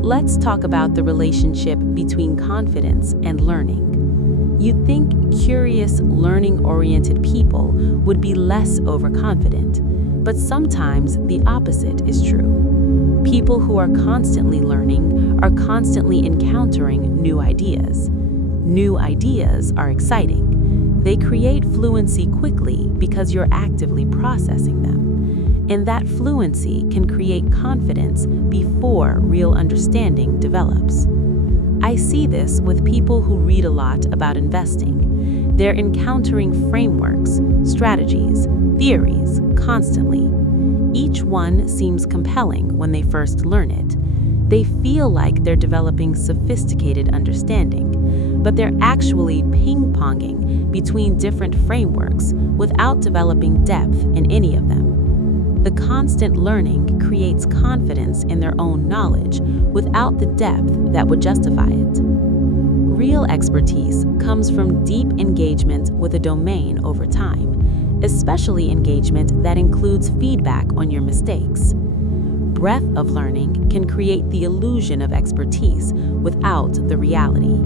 Let's talk about the relationship between confidence and learning. You'd think curious, learning-oriented people would be less overconfident, but sometimes the opposite is true. People who are constantly learning are constantly encountering new ideas. New ideas are exciting. They create fluency quickly because you're actively processing them. And that fluency can create confidence before real understanding develops. I see this with people who read a lot about investing. They're encountering frameworks, strategies, theories constantly. Each one seems compelling when they first learn it. They feel like they're developing sophisticated understanding, but they're actually ping-ponging between different frameworks without developing depth in any of them. The constant learning creates confidence in their own knowledge without the depth that would justify it. Real expertise comes from deep engagement with a domain over time, especially engagement that includes feedback on your mistakes. Breadth of learning can create the illusion of expertise without the reality.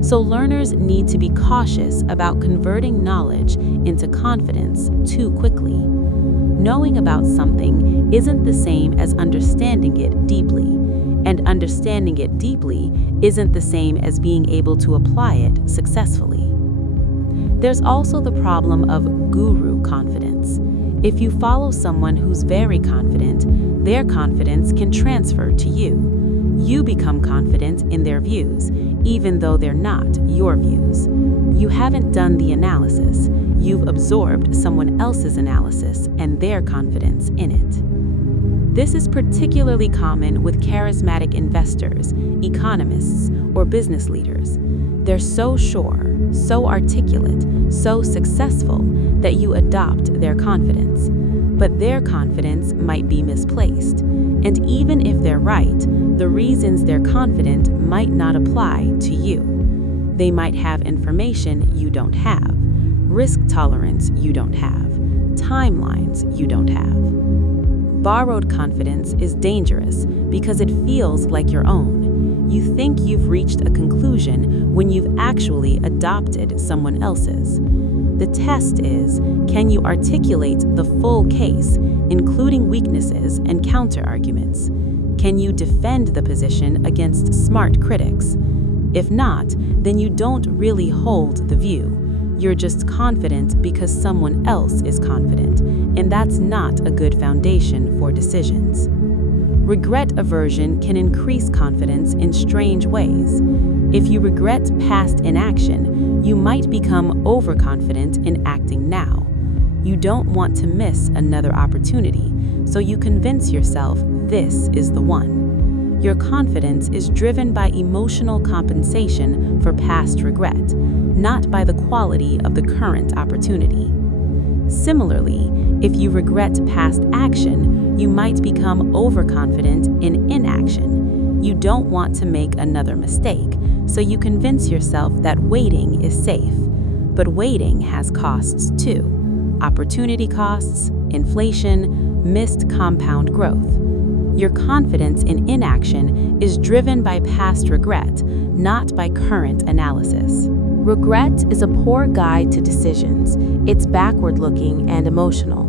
So learners need to be cautious about converting knowledge into confidence too quickly. Knowing about something isn't the same as understanding it deeply, and understanding it deeply isn't the same as being able to apply it successfully. There's also the problem of guru confidence. If you follow someone who's very confident, their confidence can transfer to you. You become confident in their views, even though they're not your views. You haven't done the analysis. You've absorbed someone else's analysis and their confidence in it. This is particularly common with charismatic investors, economists, or business leaders. They're so sure, so articulate, so successful that you adopt their confidence. But their confidence might be misplaced. And even if they're right, the reasons they're confident might not apply to you. They might have information you don't have, risk tolerance you don't have, timelines you don't have. Borrowed confidence is dangerous because it feels like your own. You think you've reached a conclusion when you've actually adopted someone else's. The test is, can you articulate the full case, including weaknesses and counter-arguments? Can you defend the position against smart critics? If not, then you don't really hold the view. You're just confident because someone else is confident, and that's not a good foundation for decisions. Regret aversion can increase confidence in strange ways. If you regret past inaction, you might become overconfident in acting now. You don't want to miss another opportunity, so you convince yourself this is the one. Your confidence is driven by emotional compensation for past regret, not by the quality of the current opportunity. Similarly, if you regret past action, you might become overconfident in inaction. You don't want to make another mistake, so you convince yourself that waiting is safe. But waiting has costs too. Opportunity costs, inflation, missed compound growth. Your confidence in inaction is driven by past regret, not by current analysis. Regret is a poor guide to decisions. It's backward-looking and emotional.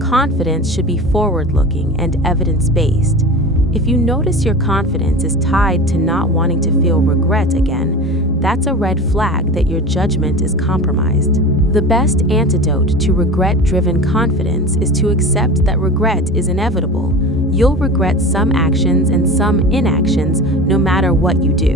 Confidence should be forward-looking and evidence-based. If you notice your confidence is tied to not wanting to feel regret again, that's a red flag that your judgment is compromised. The best antidote to regret-driven confidence is to accept that regret is inevitable. You'll regret some actions and some inactions no matter what you do.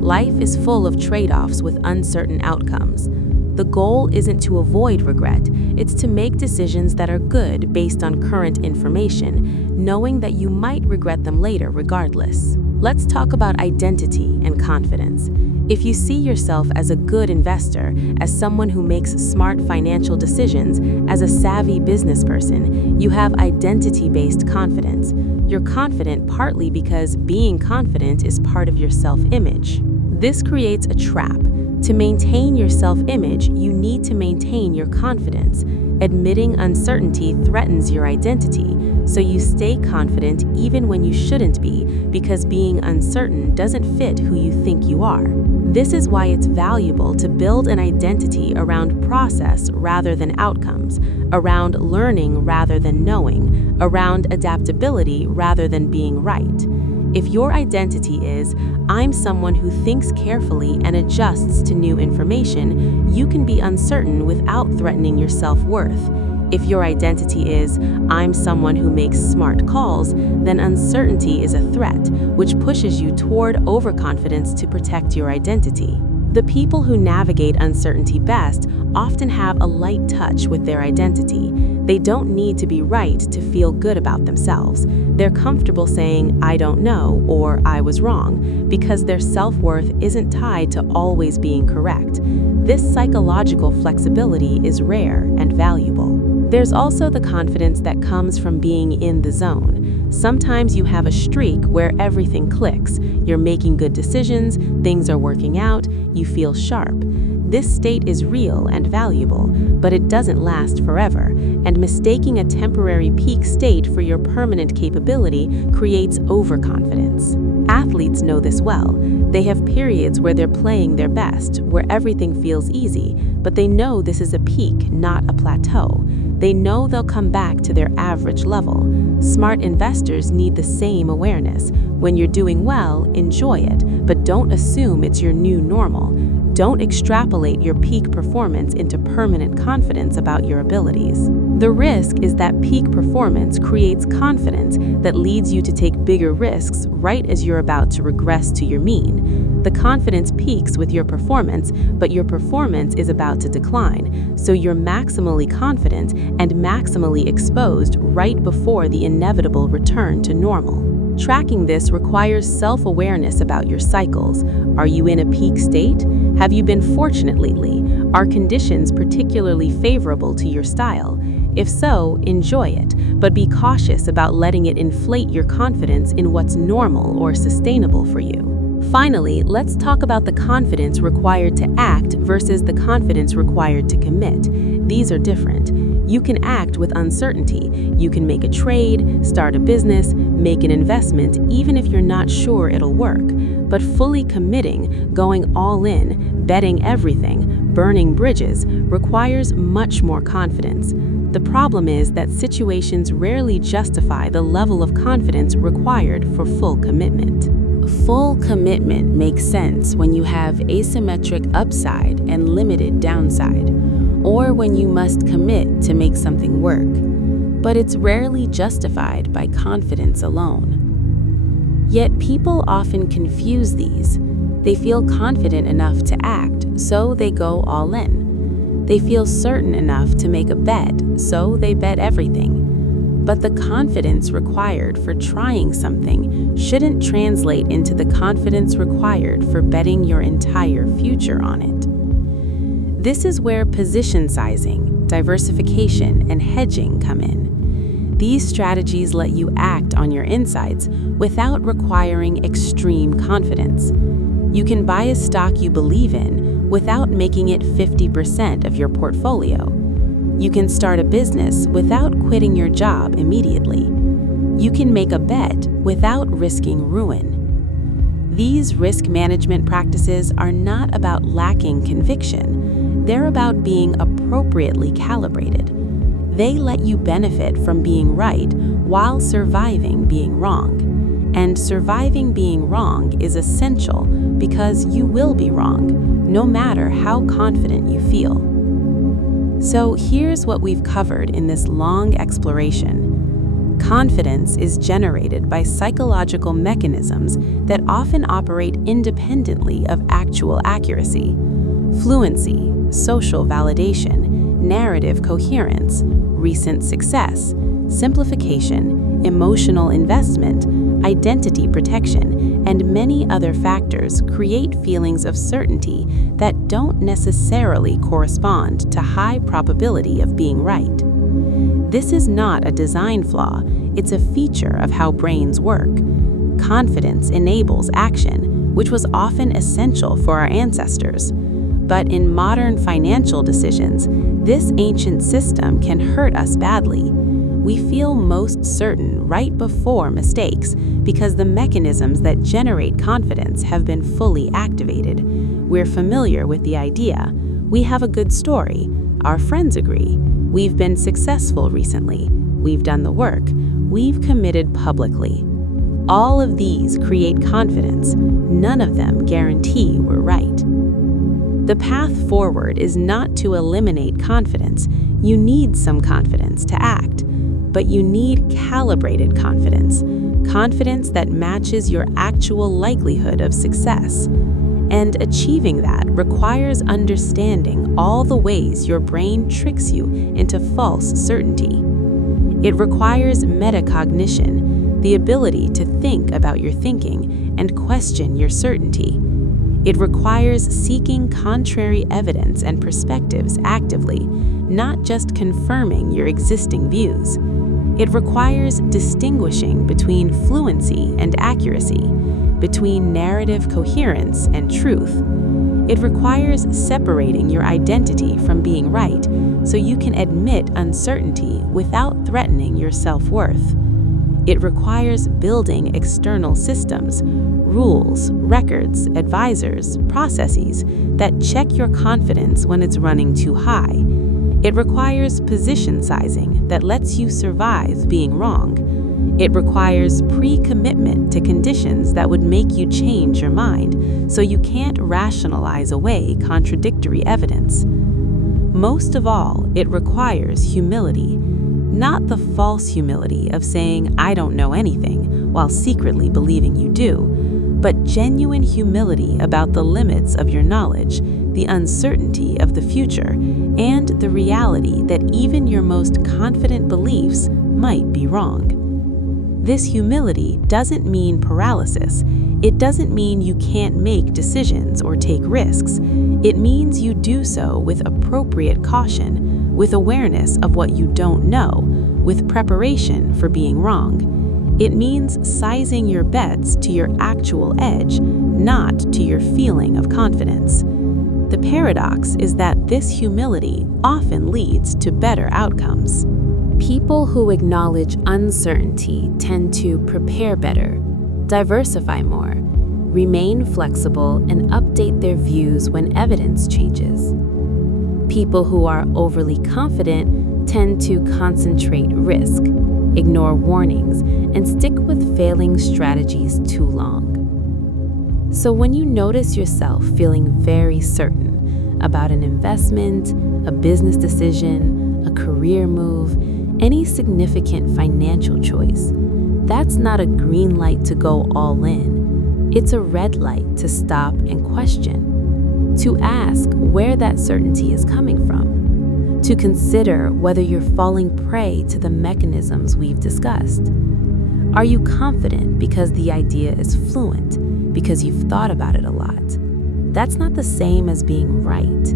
Life is full of trade-offs with uncertain outcomes. The goal isn't to avoid regret, it's to make decisions that are good based on current information, knowing that you might regret them later regardless. Let's talk about identity and confidence. If you see yourself as a good investor, as someone who makes smart financial decisions, as a savvy business person, you have identity-based confidence. You're confident partly because being confident is part of your self-image. This creates a trap. To maintain your self-image, you need to maintain your confidence. Admitting uncertainty threatens your identity, so you stay confident even when you shouldn't be, because being uncertain doesn't fit who you think you are. This is why it's valuable to build an identity around process rather than outcomes, around learning rather than knowing, around adaptability rather than being right. If your identity is, I'm someone who thinks carefully and adjusts to new information, you can be uncertain without threatening your self-worth. If your identity is, I'm someone who makes smart calls, then uncertainty is a threat, which pushes you toward overconfidence to protect your identity. The people who navigate uncertainty best often have a light touch with their identity. They don't need to be right to feel good about themselves. They're comfortable saying, I don't know, or I was wrong, because their self-worth isn't tied to always being correct. This psychological flexibility is rare and valuable. There's also the confidence that comes from being in the zone. Sometimes you have a streak where everything clicks. You're making good decisions, things are working out, you feel sharp. This state is real and valuable, but it doesn't last forever, and mistaking a temporary peak state for your permanent capability creates overconfidence. Athletes know this well. They have periods where they're playing their best, where everything feels easy, but they know this is a peak, not a plateau. They know they'll come back to their average level. Smart investors need the same awareness. When you're doing well, enjoy it, but don't assume it's your new normal. Don't extrapolate your peak performance into permanent confidence about your abilities. The risk is that peak performance creates confidence that leads you to take bigger risks right as you're about to regress to your mean. The confidence peaks with your performance, but your performance is about to decline, so you're maximally confident and maximally exposed right before the inevitable return to normal. Tracking this requires self-awareness about your cycles. Are you in a peak state? Have you been fortunate lately? Are conditions particularly favorable to your style? If so, enjoy it, but be cautious about letting it inflate your confidence in what's normal or sustainable for you. Finally, let's talk about the confidence required to act versus the confidence required to commit. These are different. You can act with uncertainty. You can make a trade, start a business, make an investment, even if you're not sure it'll work. But fully committing, going all in, betting everything, burning bridges, requires much more confidence. The problem is that situations rarely justify the level of confidence required for full commitment. Full commitment makes sense when you have asymmetric upside and limited downside, or when you must commit to make something work, but it's rarely justified by confidence alone. Yet people often confuse these. They feel confident enough to act, so they go all in. They feel certain enough to make a bet, so they bet everything. But the confidence required for trying something shouldn't translate into the confidence required for betting your entire future on it. This is where position sizing, diversification, and hedging come in. These strategies let you act on your insights without requiring extreme confidence. You can buy a stock you believe in without making it 50% of your portfolio. You can start a business without quitting your job immediately. You can make a bet without risking ruin. These risk management practices are not about lacking conviction. They're about being appropriately calibrated. They let you benefit from being right while surviving being wrong. And surviving being wrong is essential because you will be wrong, no matter how confident you feel. So here's what we've covered in this long exploration. Confidence is generated by psychological mechanisms that often operate independently of actual accuracy. Fluency, social validation, narrative coherence, recent success, simplification, emotional investment, identity protection, and many other factors create feelings of certainty that don't necessarily correspond to high probability of being right. This is not a design flaw, it's a feature of how brains work. Confidence enables action, which was often essential for our ancestors. But in modern financial decisions, this ancient system can hurt us badly. We feel most certain right before mistakes because the mechanisms that generate confidence have been fully activated. We're familiar with the idea. We have a good story. Our friends agree. We've been successful recently. We've done the work. We've committed publicly. All of these create confidence. None of them guarantee we're right. The path forward is not to eliminate confidence. You need some confidence to act. But you need calibrated confidence, confidence that matches your actual likelihood of success. And achieving that requires understanding all the ways your brain tricks you into false certainty. It requires metacognition, the ability to think about your thinking and question your certainty. It requires seeking contrary evidence and perspectives actively, not just confirming your existing views. It requires distinguishing between fluency and accuracy, between narrative coherence and truth. It requires separating your identity from being right so you can admit uncertainty without threatening your self-worth. It requires building external systems, rules, records, advisors, processes that check your confidence when it's running too high. It requires position sizing that lets you survive being wrong. It requires pre-commitment to conditions that would make you change your mind, so you can't rationalize away contradictory evidence. Most of all, it requires humility. Not the false humility of saying, "I don't know anything," while secretly believing you do, but genuine humility about the limits of your knowledge, the uncertainty of the future, and the reality that even your most confident beliefs might be wrong. This humility doesn't mean paralysis. It doesn't mean you can't make decisions or take risks. It means you do so with appropriate caution, with awareness of what you don't know, with preparation for being wrong. It means sizing your bets to your actual edge, not to your feeling of confidence. The paradox is that this humility often leads to better outcomes. People who acknowledge uncertainty tend to prepare better, diversify more, remain flexible, and update their views when evidence changes. People who are overly confident tend to concentrate risk, ignore warnings, and stick with failing strategies too long. So when you notice yourself feeling very certain about an investment, a business decision, a career move, any significant financial choice, that's not a green light to go all in. It's a red light to stop and question. to ask where that certainty is coming from, to consider whether you're falling prey to the mechanisms we've discussed. Are you confident because the idea is fluent, because you've thought about it a lot? That's not the same as being right.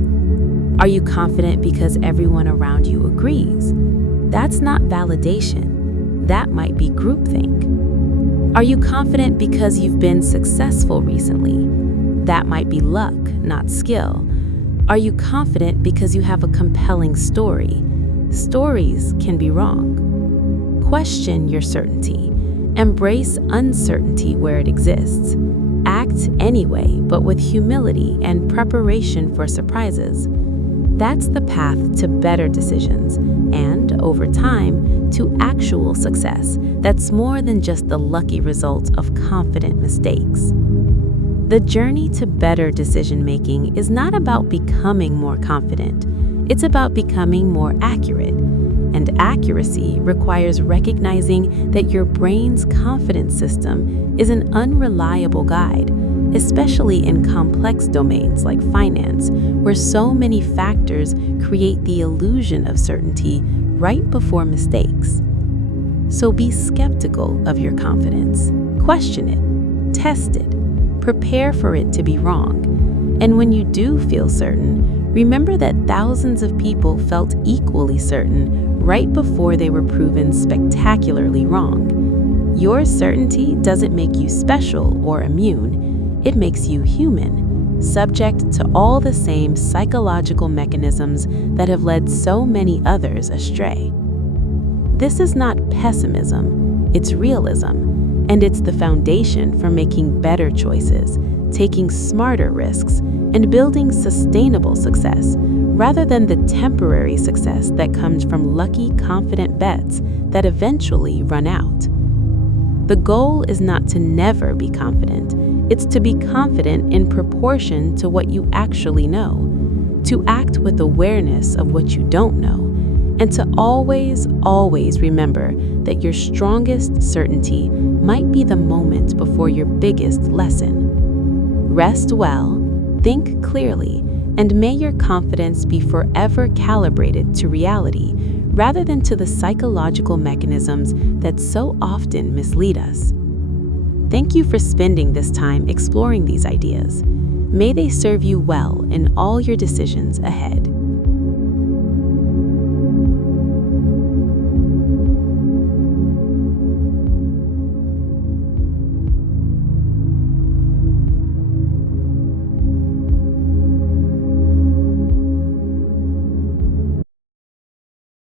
Are you confident because everyone around you agrees? That's not validation. That might be groupthink. Are you confident because you've been successful recently? That might be luck, not skill. Are you confident because you have a compelling story? Stories can be wrong. Question your certainty. Embrace uncertainty where it exists. Act anyway, but with humility and preparation for surprises. That's the path to better decisions and, over time, to actual success that's more than just the lucky result of confident mistakes. The journey to better decision-making is not about becoming more confident. It's about becoming more accurate. And accuracy requires recognizing that your brain's confidence system is an unreliable guide, especially in complex domains like finance, where so many factors create the illusion of certainty right before mistakes. So be skeptical of your confidence. Question it. Test it. Prepare for it to be wrong. And when you do feel certain, remember that thousands of people felt equally certain right before they were proven spectacularly wrong. Your certainty doesn't make you special or immune. It makes you human, subject to all the same psychological mechanisms that have led so many others astray. This is not pessimism, it's realism. And it's the foundation for making better choices, taking smarter risks, and building sustainable success, rather than the temporary success that comes from lucky, confident bets that eventually run out. The goal is not to never be confident. It's to be confident in proportion to what you actually know, to act with awareness of what you don't know, and to always, always remember that your strongest certainty might be the moment before your biggest lesson. Rest well, think clearly, and may your confidence be forever calibrated to reality rather than to the psychological mechanisms that so often mislead us. Thank you for spending this time exploring these ideas. May they serve you well in all your decisions ahead.